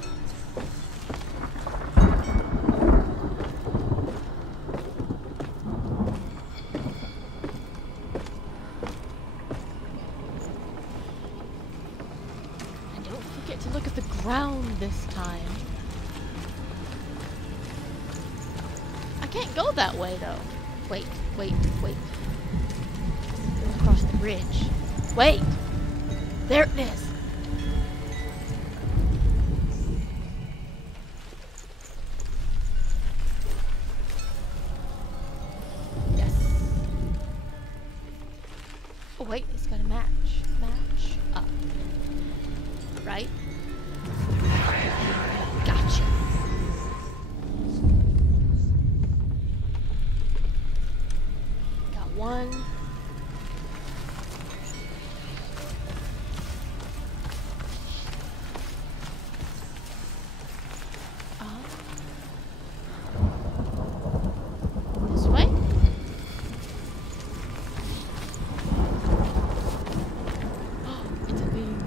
And don't forget to look at the ground this time. I can't go that way though. Wait. Across the bridge. Wait! There it is! Yes. Oh wait, it's gotta match. Match up. Right? Gotcha. Got one. This way? It's a beam.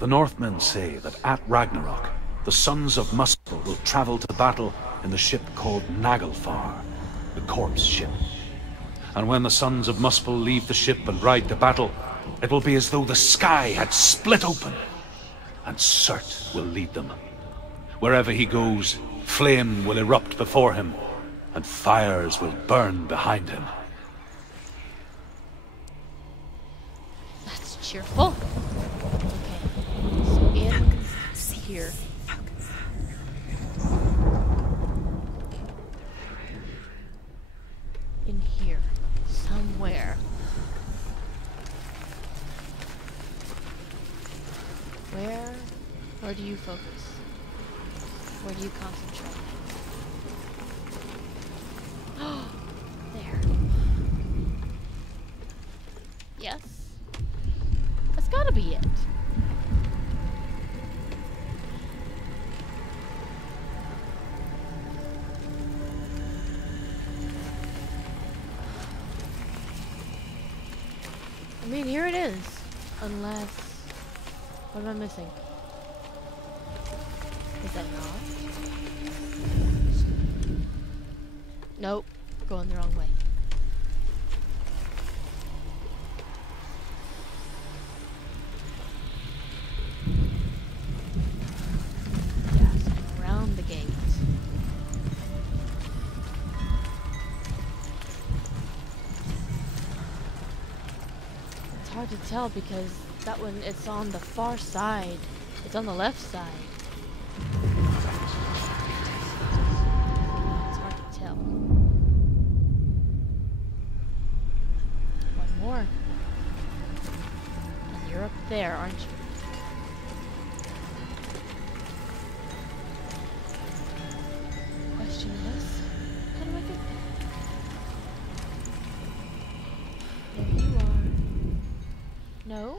The Northmen say that at Ragnarok, the sons of Muspel will travel to battle in the ship called Naglfar, the corpse ship. And when the sons of Muspel leave the ship and ride to battle, it will be as though the sky had split open, and Surt will lead them. Wherever he goes, flame will erupt before him, and fires will burn behind him. That's cheerful. Okay. So in here. In here. Somewhere. Where do you focus? Where do you concentrate? There. Yes. That's gotta be it. I mean, here it is. Unless... what am I missing? Is that not? Nope. Going the wrong way. Yes, around the gate. It's hard to tell because that one, it's on the far side. It's on the left side. It's hard to tell. One more. And you're up there, aren't you? Question is, how do I get there? There you are. No?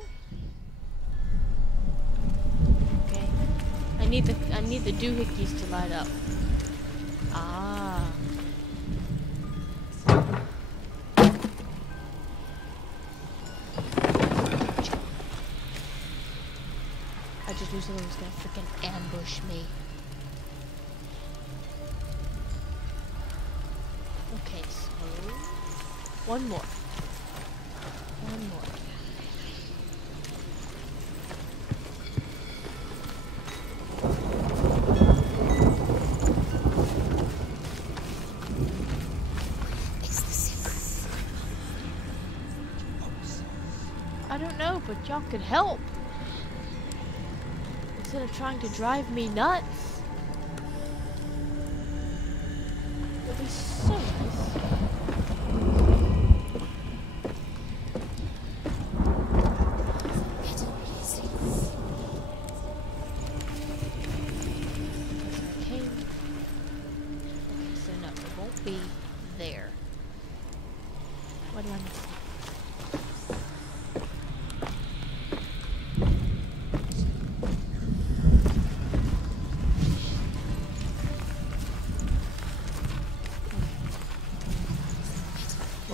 Okay. I need the doohickeys to light up. Ah. I just knew someone was gonna freaking ambush me. Okay, so one more. One more. I don't know, but y'all could help. Instead of trying to drive me nuts. It'd be so nice. Okay, so no, it won't be there. What do I miss?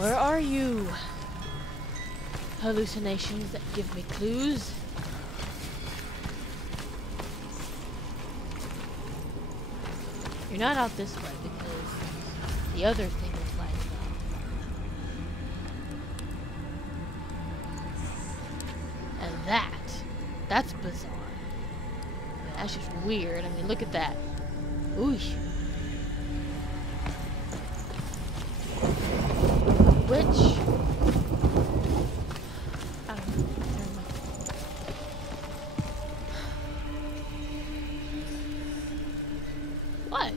Where are you? Hallucinations that give me clues. You're not out this way because the other thing is lighting up. And that's bizarre. I mean, that's just weird. I mean, look at that. Ooh. Which? I don't know. Never mind. What?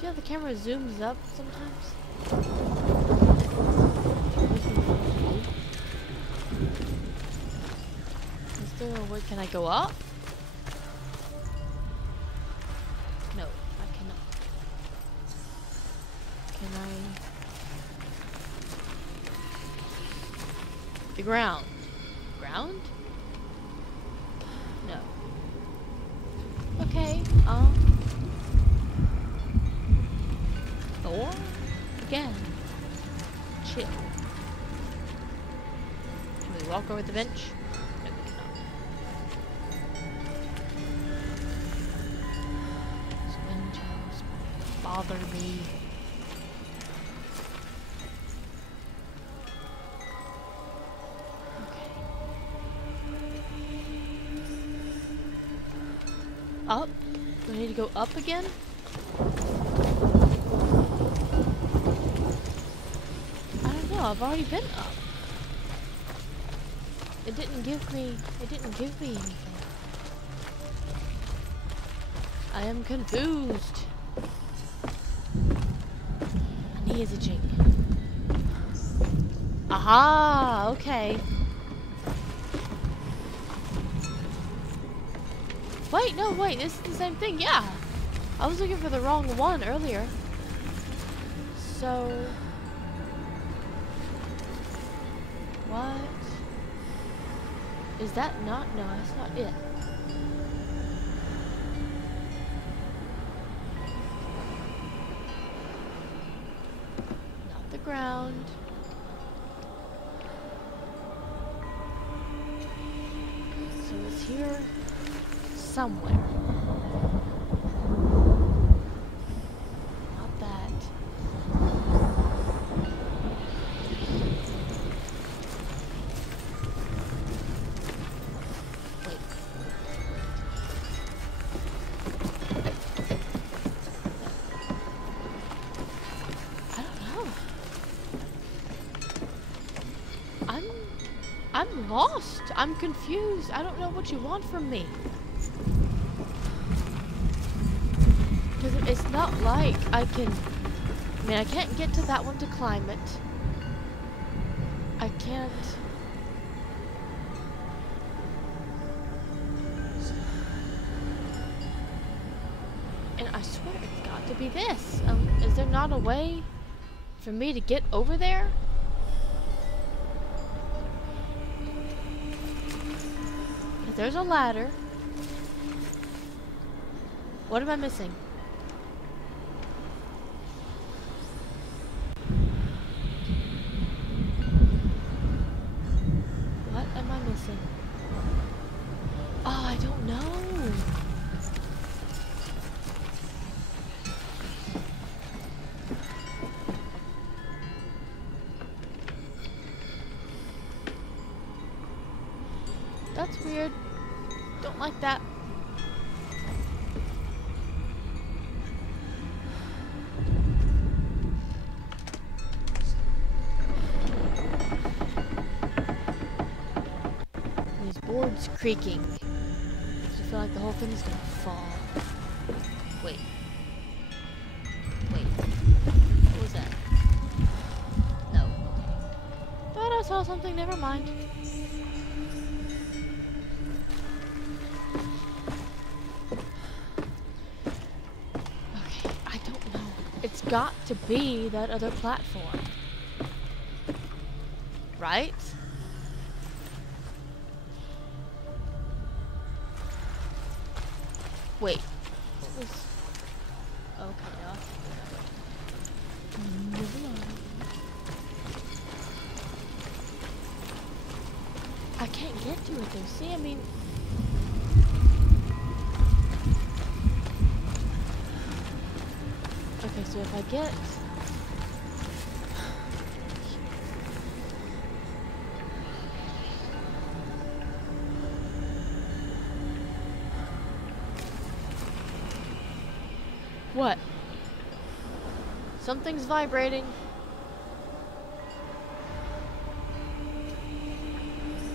See how the camera zooms up sometimes? Is there a way? Can I go up? No, I cannot. Can I? The ground. Ground? No. Okay, Thor? Again. Chill. Can we walk over the bench? No, we cannot. These windows bother me. Up? Do I need to go up again? I don't know, I've already been up. It didn't give me anything. I am confused. My knee is itching. Aha, okay. Wait, no, wait, this is the same thing, yeah. I was looking for the wrong one earlier. So... what? Is that not? No, that's not it. Not the ground. So it's here somewhere. Not that. Wait. I don't know. I'm lost. I'm confused. I don't know what you want from me. Because it's not like I can... I mean, I can't get to that one to climb it. I can't... and I swear it's got to be this. Is there not a way for me to get over there? There's a ladder. What am I missing? What am I missing? Oh, I don't know. That's weird. Don't like that. These boards creaking. I feel like the whole thing is gonna fall. Wait. Wait. What was that? No. Thought I saw something, never mind. It's got to be that other platform. Right? Wait. What was... okay, now I figured Never mind. I can't get to it though. See, I mean... Okay, so if I get... What? Something's vibrating.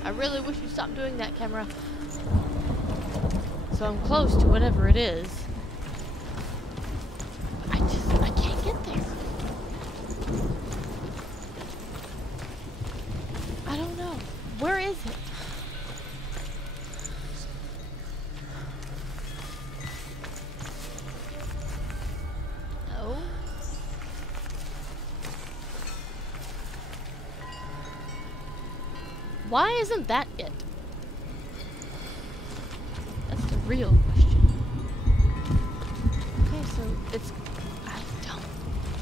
I really wish you'd stop doing that, camera. So I'm close to whatever it is. I can't get there. I don't know. Where is it? No. Why isn't that it? That's the real question. Okay, so it's...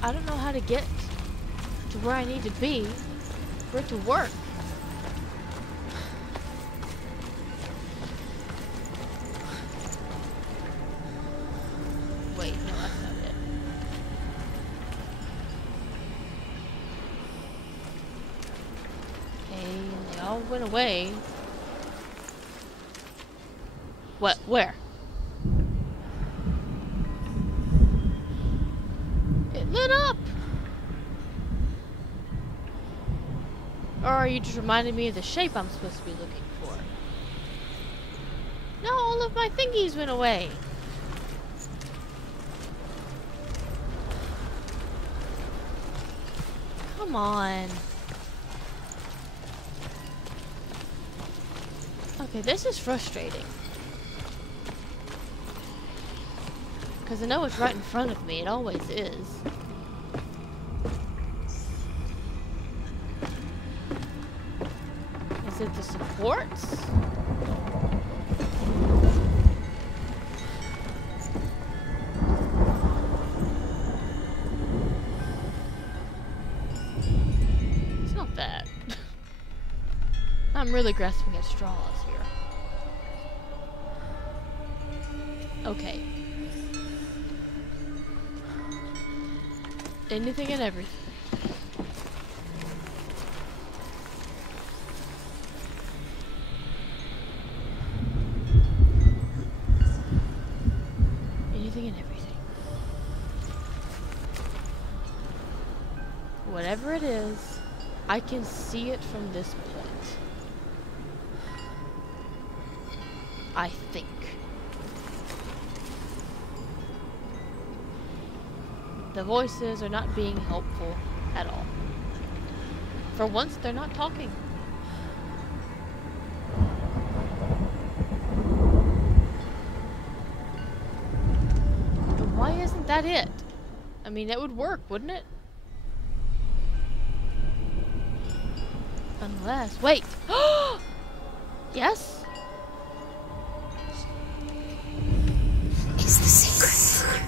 I don't know how to get to where I need to be for it to work. Wait, no, that's not it. Okay, and they all went away. What? Where? It lit up! Or are you just reminding me of the shape I'm supposed to be looking for? No, all of my thingies went away. Come on. Okay, this is frustrating. Because I know it's right in front of me. It always is. Is it the supports? It's not that. I'm really grasping at straws here. Okay. Anything and everything. Anything and everything. Whatever it is, I can see it from this point. I think. The voices are not being helpful at all. For once, they're not talking. But why isn't that it? I mean, that would work, wouldn't it? Unless... Wait! Yes? It's the secret.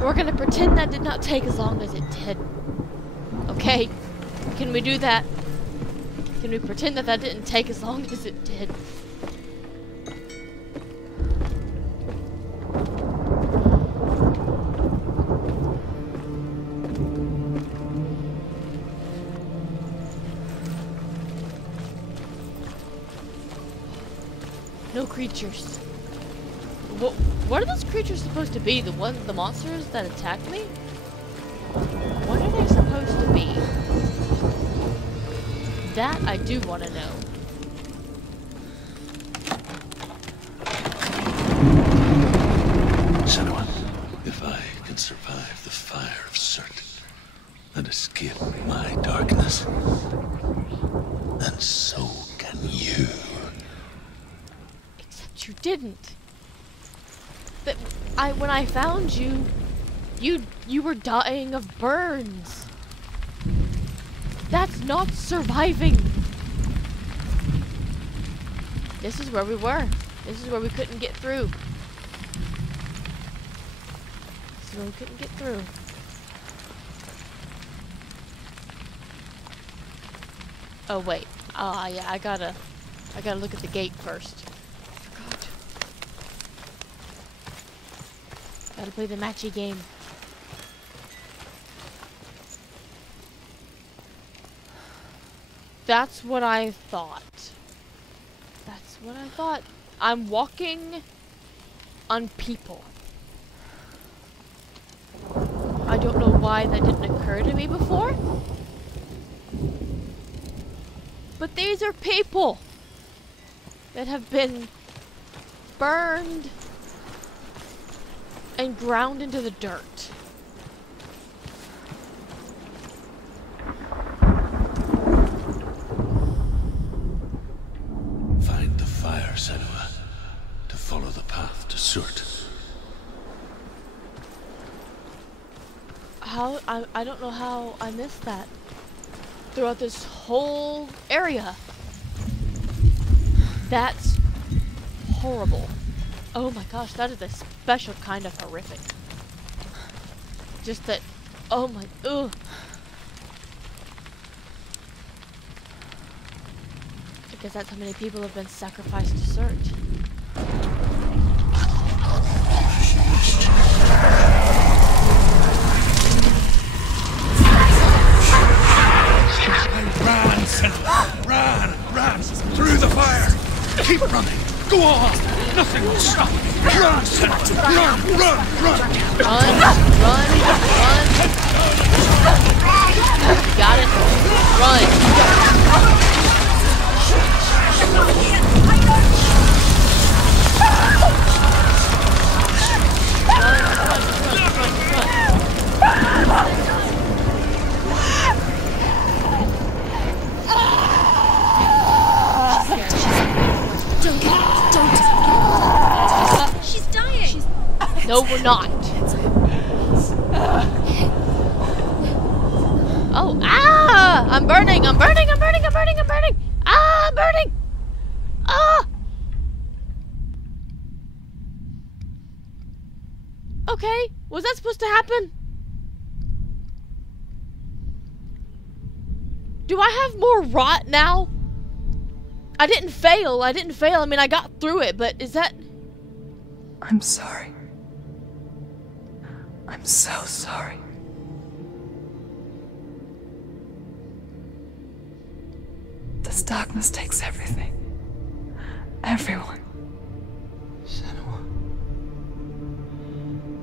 We're gonna pretend that did not take as long as it did. Okay? Can we do that? Can we pretend that that didn't take as long as it did? No creatures. What are those creatures supposed to be? The monsters that attacked me? What are they supposed to be? That I do want to know. Senua, if I can survive the fire of Surt and escape my darkness, then so can you. Except you didn't. But when I found you, you were dying of burns. That's not surviving. This is where we were. This is where we couldn't get through. through. Couldn't get through. Oh wait. Yeah, I gotta look at the gate first. Forgot. Gotta play the matchy game. That's what I thought. That's what I thought. I'm walking on people. I don't know why that didn't occur to me before. But these are people that have been burned and ground into the dirt. Find the fire, Senua, to follow the path to Surt. How? I don't know how I missed that. Throughout this whole area. That's horrible. Oh my gosh, that is a special kind of horrific. Just that, oh my, ugh. I guess that's how many people have been sacrificed to Surt. Run, Senua! Run! Through the fire! Keep running! Go on! Nothing will stop me! Run, Senua! Run! Run! You got it? Run! Don't. She's dying. No, we're not. Oh, I'm burning. Ah, I'm burning. Ah. Okay, was that supposed to happen? Do I have more rot now? I didn't fail. I mean, I got through it, but is that... I'm sorry. I'm so sorry. This darkness takes everything. Everyone. Senua,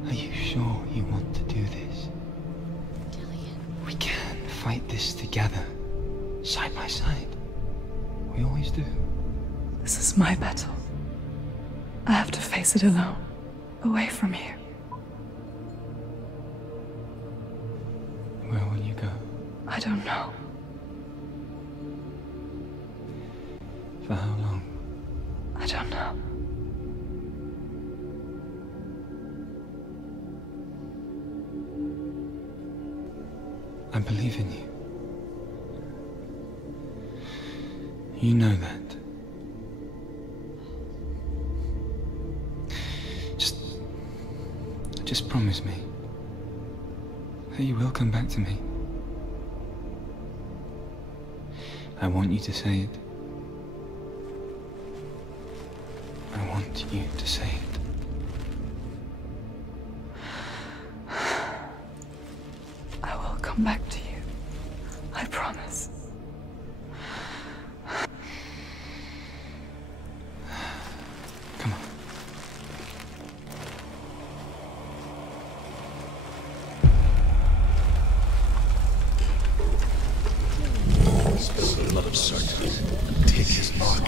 are you sure you want to do this? Dillian. We can fight this together, side by side. We always do. This is my battle. I have to face it alone, away from here. Where will you go? I don't know. For how long? I don't know. I believe in you. You know that. Just promise me that you will come back to me. I want you to say it. I want you to say it. I will come back to you. I promise. Come on. Spill the blood of Surt and take his mark,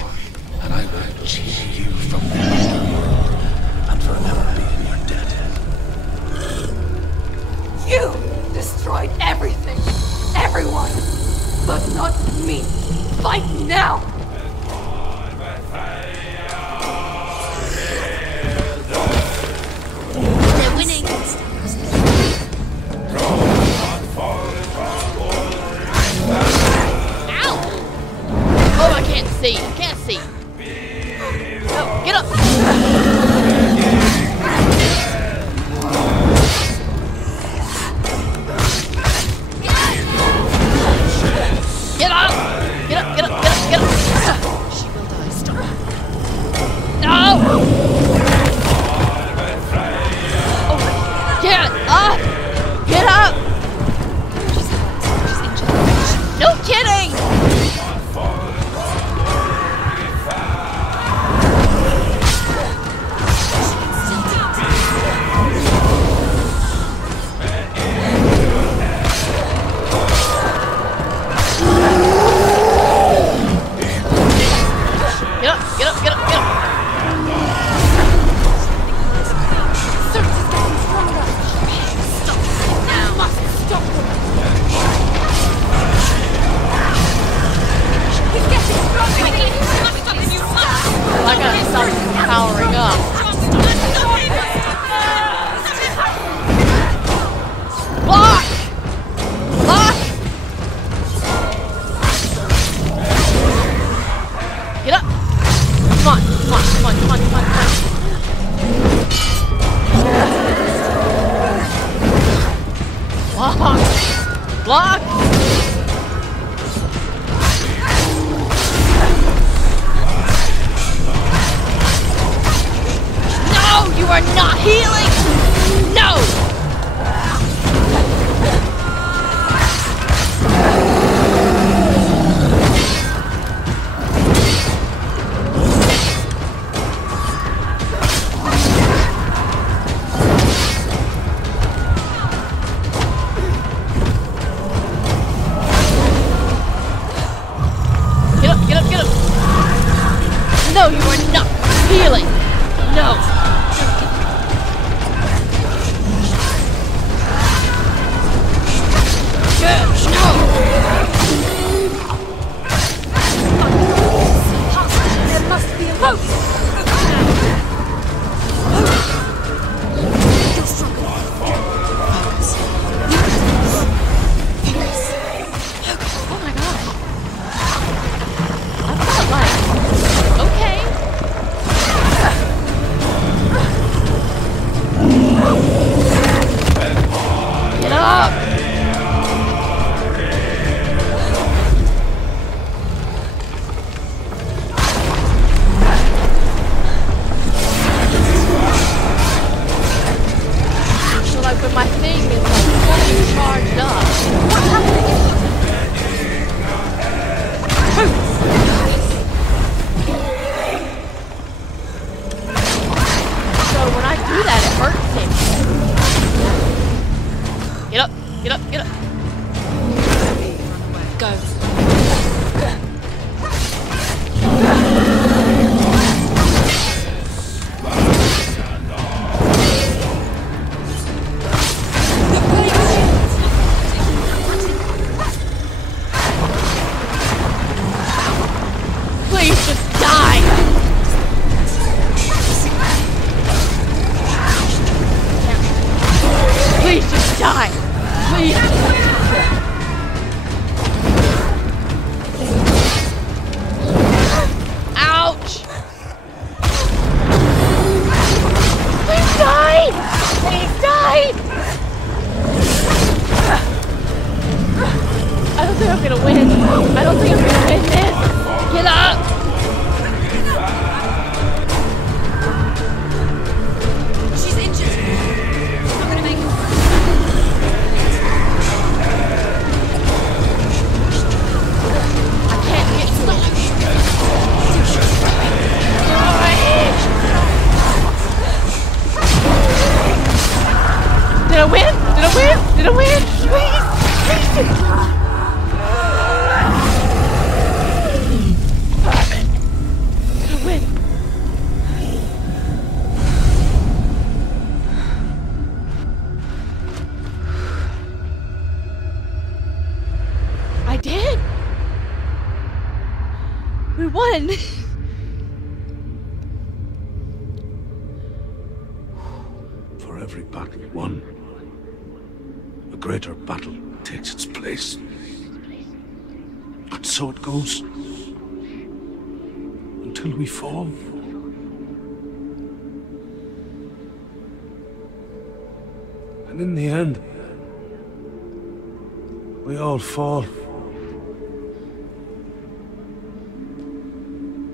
and I will cheer you from the underworld and forever be in your debt. You destroyed everything, everyone, but not me. Fight now! They're winning. Ow! Oh, I can't see. No, get up! I gotta stop powering up. Block! Block! Get up! Come on, come on, come on, come on, come on, come on. Block! Block! No! You are not healing! No! Get up, get up, get up! No, you are not healing! No! Good! No! There must be a rope. You're stronger. Focus. Oh my god. I felt like... Okay. Get up! So like when my thing is like fully charged up. What's happening? So when I do that, it hurts him. Get up, get up, get up. Go. Please just die. Please just die. Please. Ouch. Please die. Please die. I don't think I'm gonna win. I don't think I'm gonna win this. Get up. She's injured. I'm gonna make her. I can't get to it. Did I win? Did I win? Did I win? Please! Please! Did I win? I did! We won! For every battle won, a greater battle takes its place. And so it goes. Until we fall. And in the end, we all fall.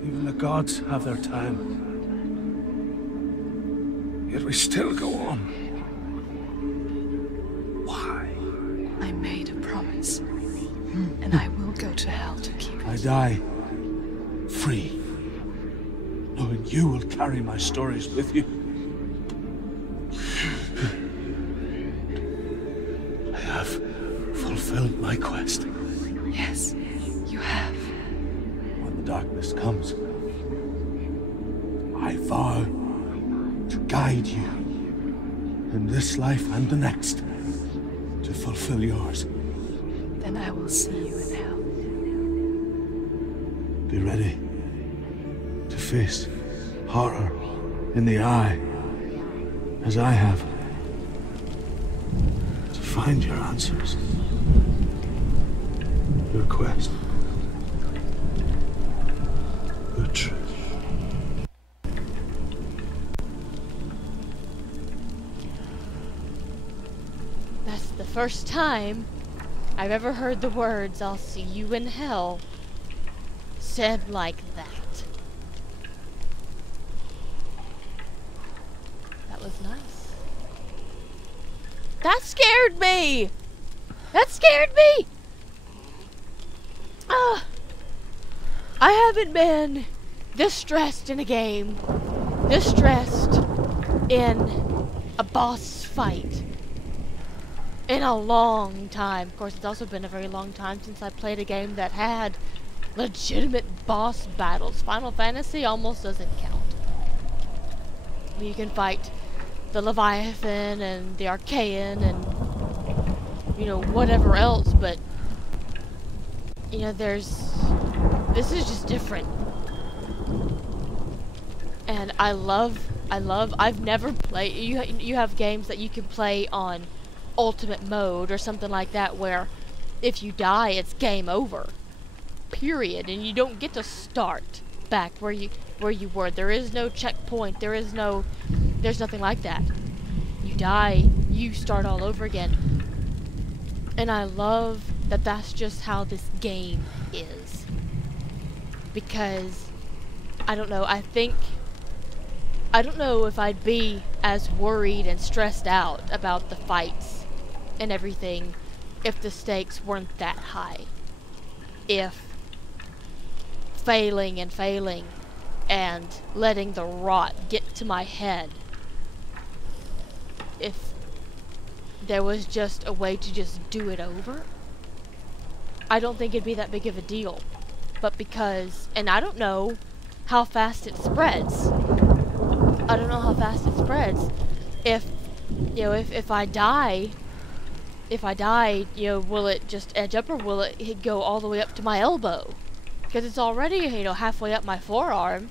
Even the gods have their time. Yet we still go on. Why? I made a promise, and I will go to hell to keep it. I die free, knowing you will carry my stories with you. I have fulfilled my quest. Yes, you have. When the darkness comes, I vow to guide you in this life and the next to fulfill yours. Then I will see you in hell. Be ready to face horror in the eye, as I have. To find your answers. Your quest. Your truth. That's the first time I've ever heard the words, "I'll see you in hell," said like that. That was nice. That scared me! That scared me! I haven't been this stressed in a game, this stressed in a boss fight in a long time. Of course, it's also been a very long time since I played a game that had legitimate boss battles. Final Fantasy almost doesn't count. You can fight the Leviathan and the Archaean and, you know, whatever else, but, you know, this is just different. And I've never played, you have games that you can play on ultimate mode or something like that where if you die it's game over, period, and you don't get to start back where you were. There is no checkpoint, there's nothing like that. You die, you start all over again. And I love that that's just how this game is, because I don't know, I don't know if I'd be as worried and stressed out about the fights and everything if the stakes weren't that high. If failing and letting the rot get to my head, if there was just a way to just do it over, I don't think it'd be that big of a deal. But because, and I don't know how fast it spreads. I don't know how fast it spreads. If, you know, if I die, you know, will it just edge up or will it go all the way up to my elbow? Because it's already, you know, halfway up my forearm.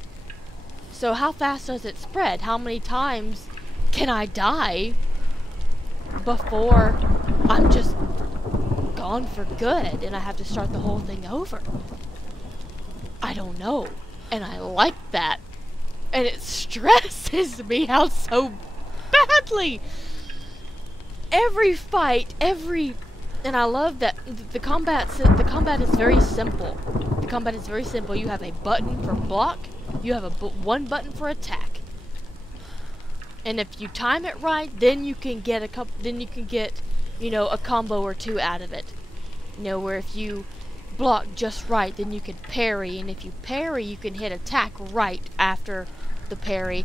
So how fast does it spread? How many times can I die before I'm just gone for good and I have to start the whole thing over? I don't know. And I like that. And it stresses me out so badly. Every fight, and I love that the combat is very simple. The combat is very simple. You have a button for block. You have one button for attack. And if you time it right, then you can get you know, a combo or two out of it. You know, where if you block just right, then you can parry, and if you parry, you can hit attack right after the parry,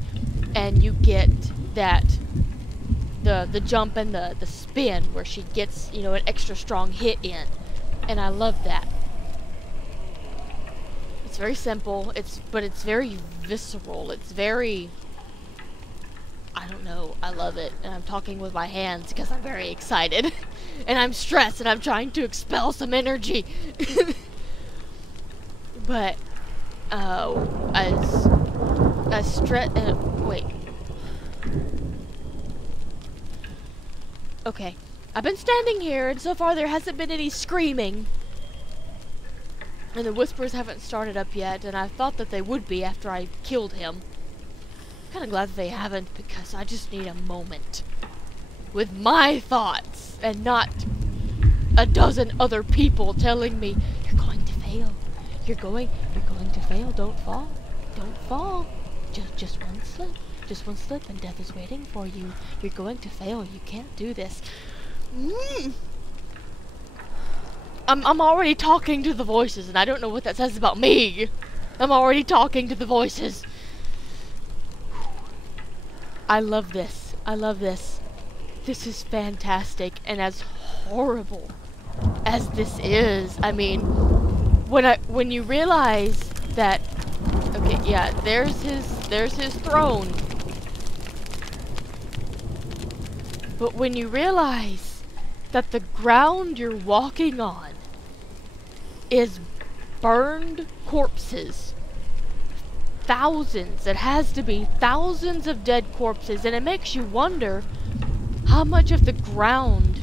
and you get that the jump and the spin where she gets, you know, an extra strong hit in. And I love that. It's very simple, but it's very visceral. It's very, I don't know, I love it. And I'm talking with my hands because I'm very excited. And I'm stressed and I'm trying to expel some energy. But wait. Okay, I've been standing here, and so far there hasn't been any screaming. And the whispers haven't started up yet, and I thought that they would be after I killed him. Kind of glad that they haven't, because I just need a moment with my thoughts, and not a dozen other people telling me, "You're going to fail. You're going to fail. Don't fall. Don't fall. Just one slip. Just one slip and death is waiting for you. You're going to fail. You can't do this." I'm already talking to the voices, and I don't know what that says about me. I'm already talking to the voices. I love this. I love this. This is fantastic, and as horrible as this is, I mean, when you realize that, okay, yeah, there's his throne. But when you realize that the ground you're walking on is burned corpses. Thousands, it has to be thousands of dead corpses, and it makes you wonder how much of the ground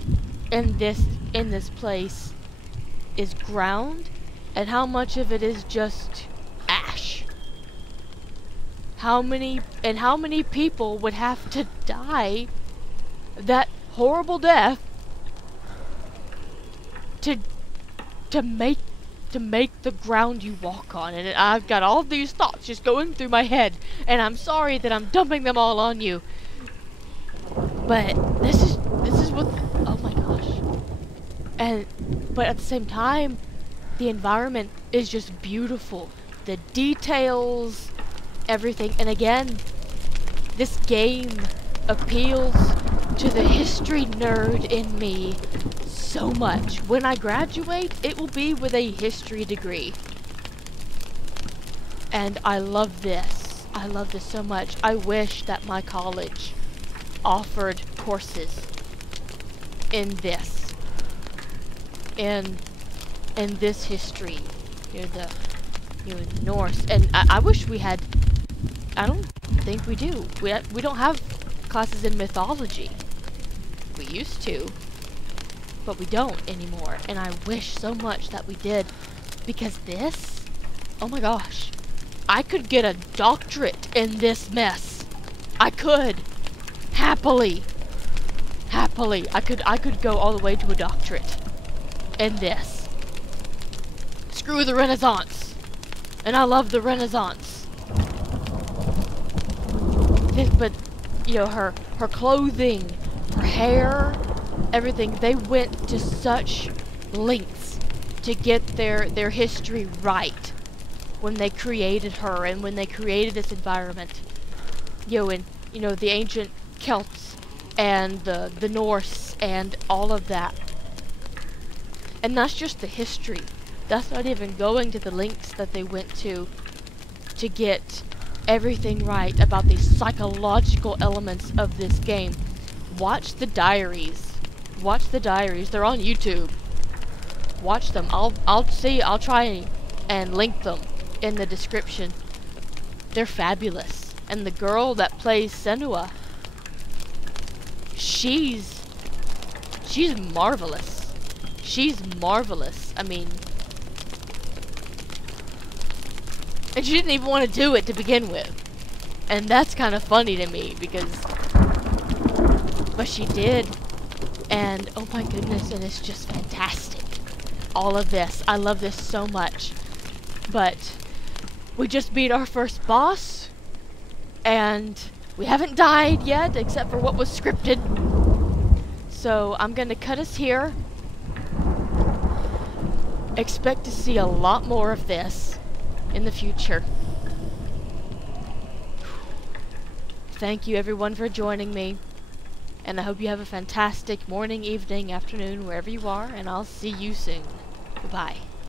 in this place is ground and how much of it is just ash. How many people would have to die that horrible death to make the ground you walk on? And I've got all these thoughts just going through my head, and I'm sorry that I'm dumping them all on you. But this is what, oh my gosh. But at the same time, the environment is just beautiful. The details, everything. And again, this game appeals to the history nerd in me so much. When I graduate, it will be with a history degree. And I love this. I love this so much. I wish that my college offered courses in this. In this history. Norse. And I wish we had. I don't think we do. We don't have classes in mythology. We used to, but we don't anymore. And I wish so much that we did, because this, oh my gosh, I could get a doctorate in this mess. I could, happily. I could go all the way to a doctorate in this. Screw the Renaissance, and I love the Renaissance. But you know, her clothing, her hair, everything, they went to such lengths to get their history right when they created her and when they created this environment. And the ancient Celts and the Norse and all of that. And that's just the history. That's not even going to the lengths that they went to get everything right about the psychological elements of this game. Watch the diaries. Watch the diaries. They're on YouTube. Watch them. I'll try and link them in the description. They're fabulous. And the girl that plays Senua, she's marvelous. She's marvelous. I mean, and she didn't even want to do it to begin with. And that's kind of funny to me, but she did. And oh my goodness, and it's just fantastic. All of this. I love this so much. But we just beat our first boss. And we haven't died yet, except for what was scripted. So I'm going to cut us here. Expect to see a lot more of this in the future. Thank you everyone for joining me. And I hope you have a fantastic morning, evening, afternoon, wherever you are. And I'll see you soon. Goodbye.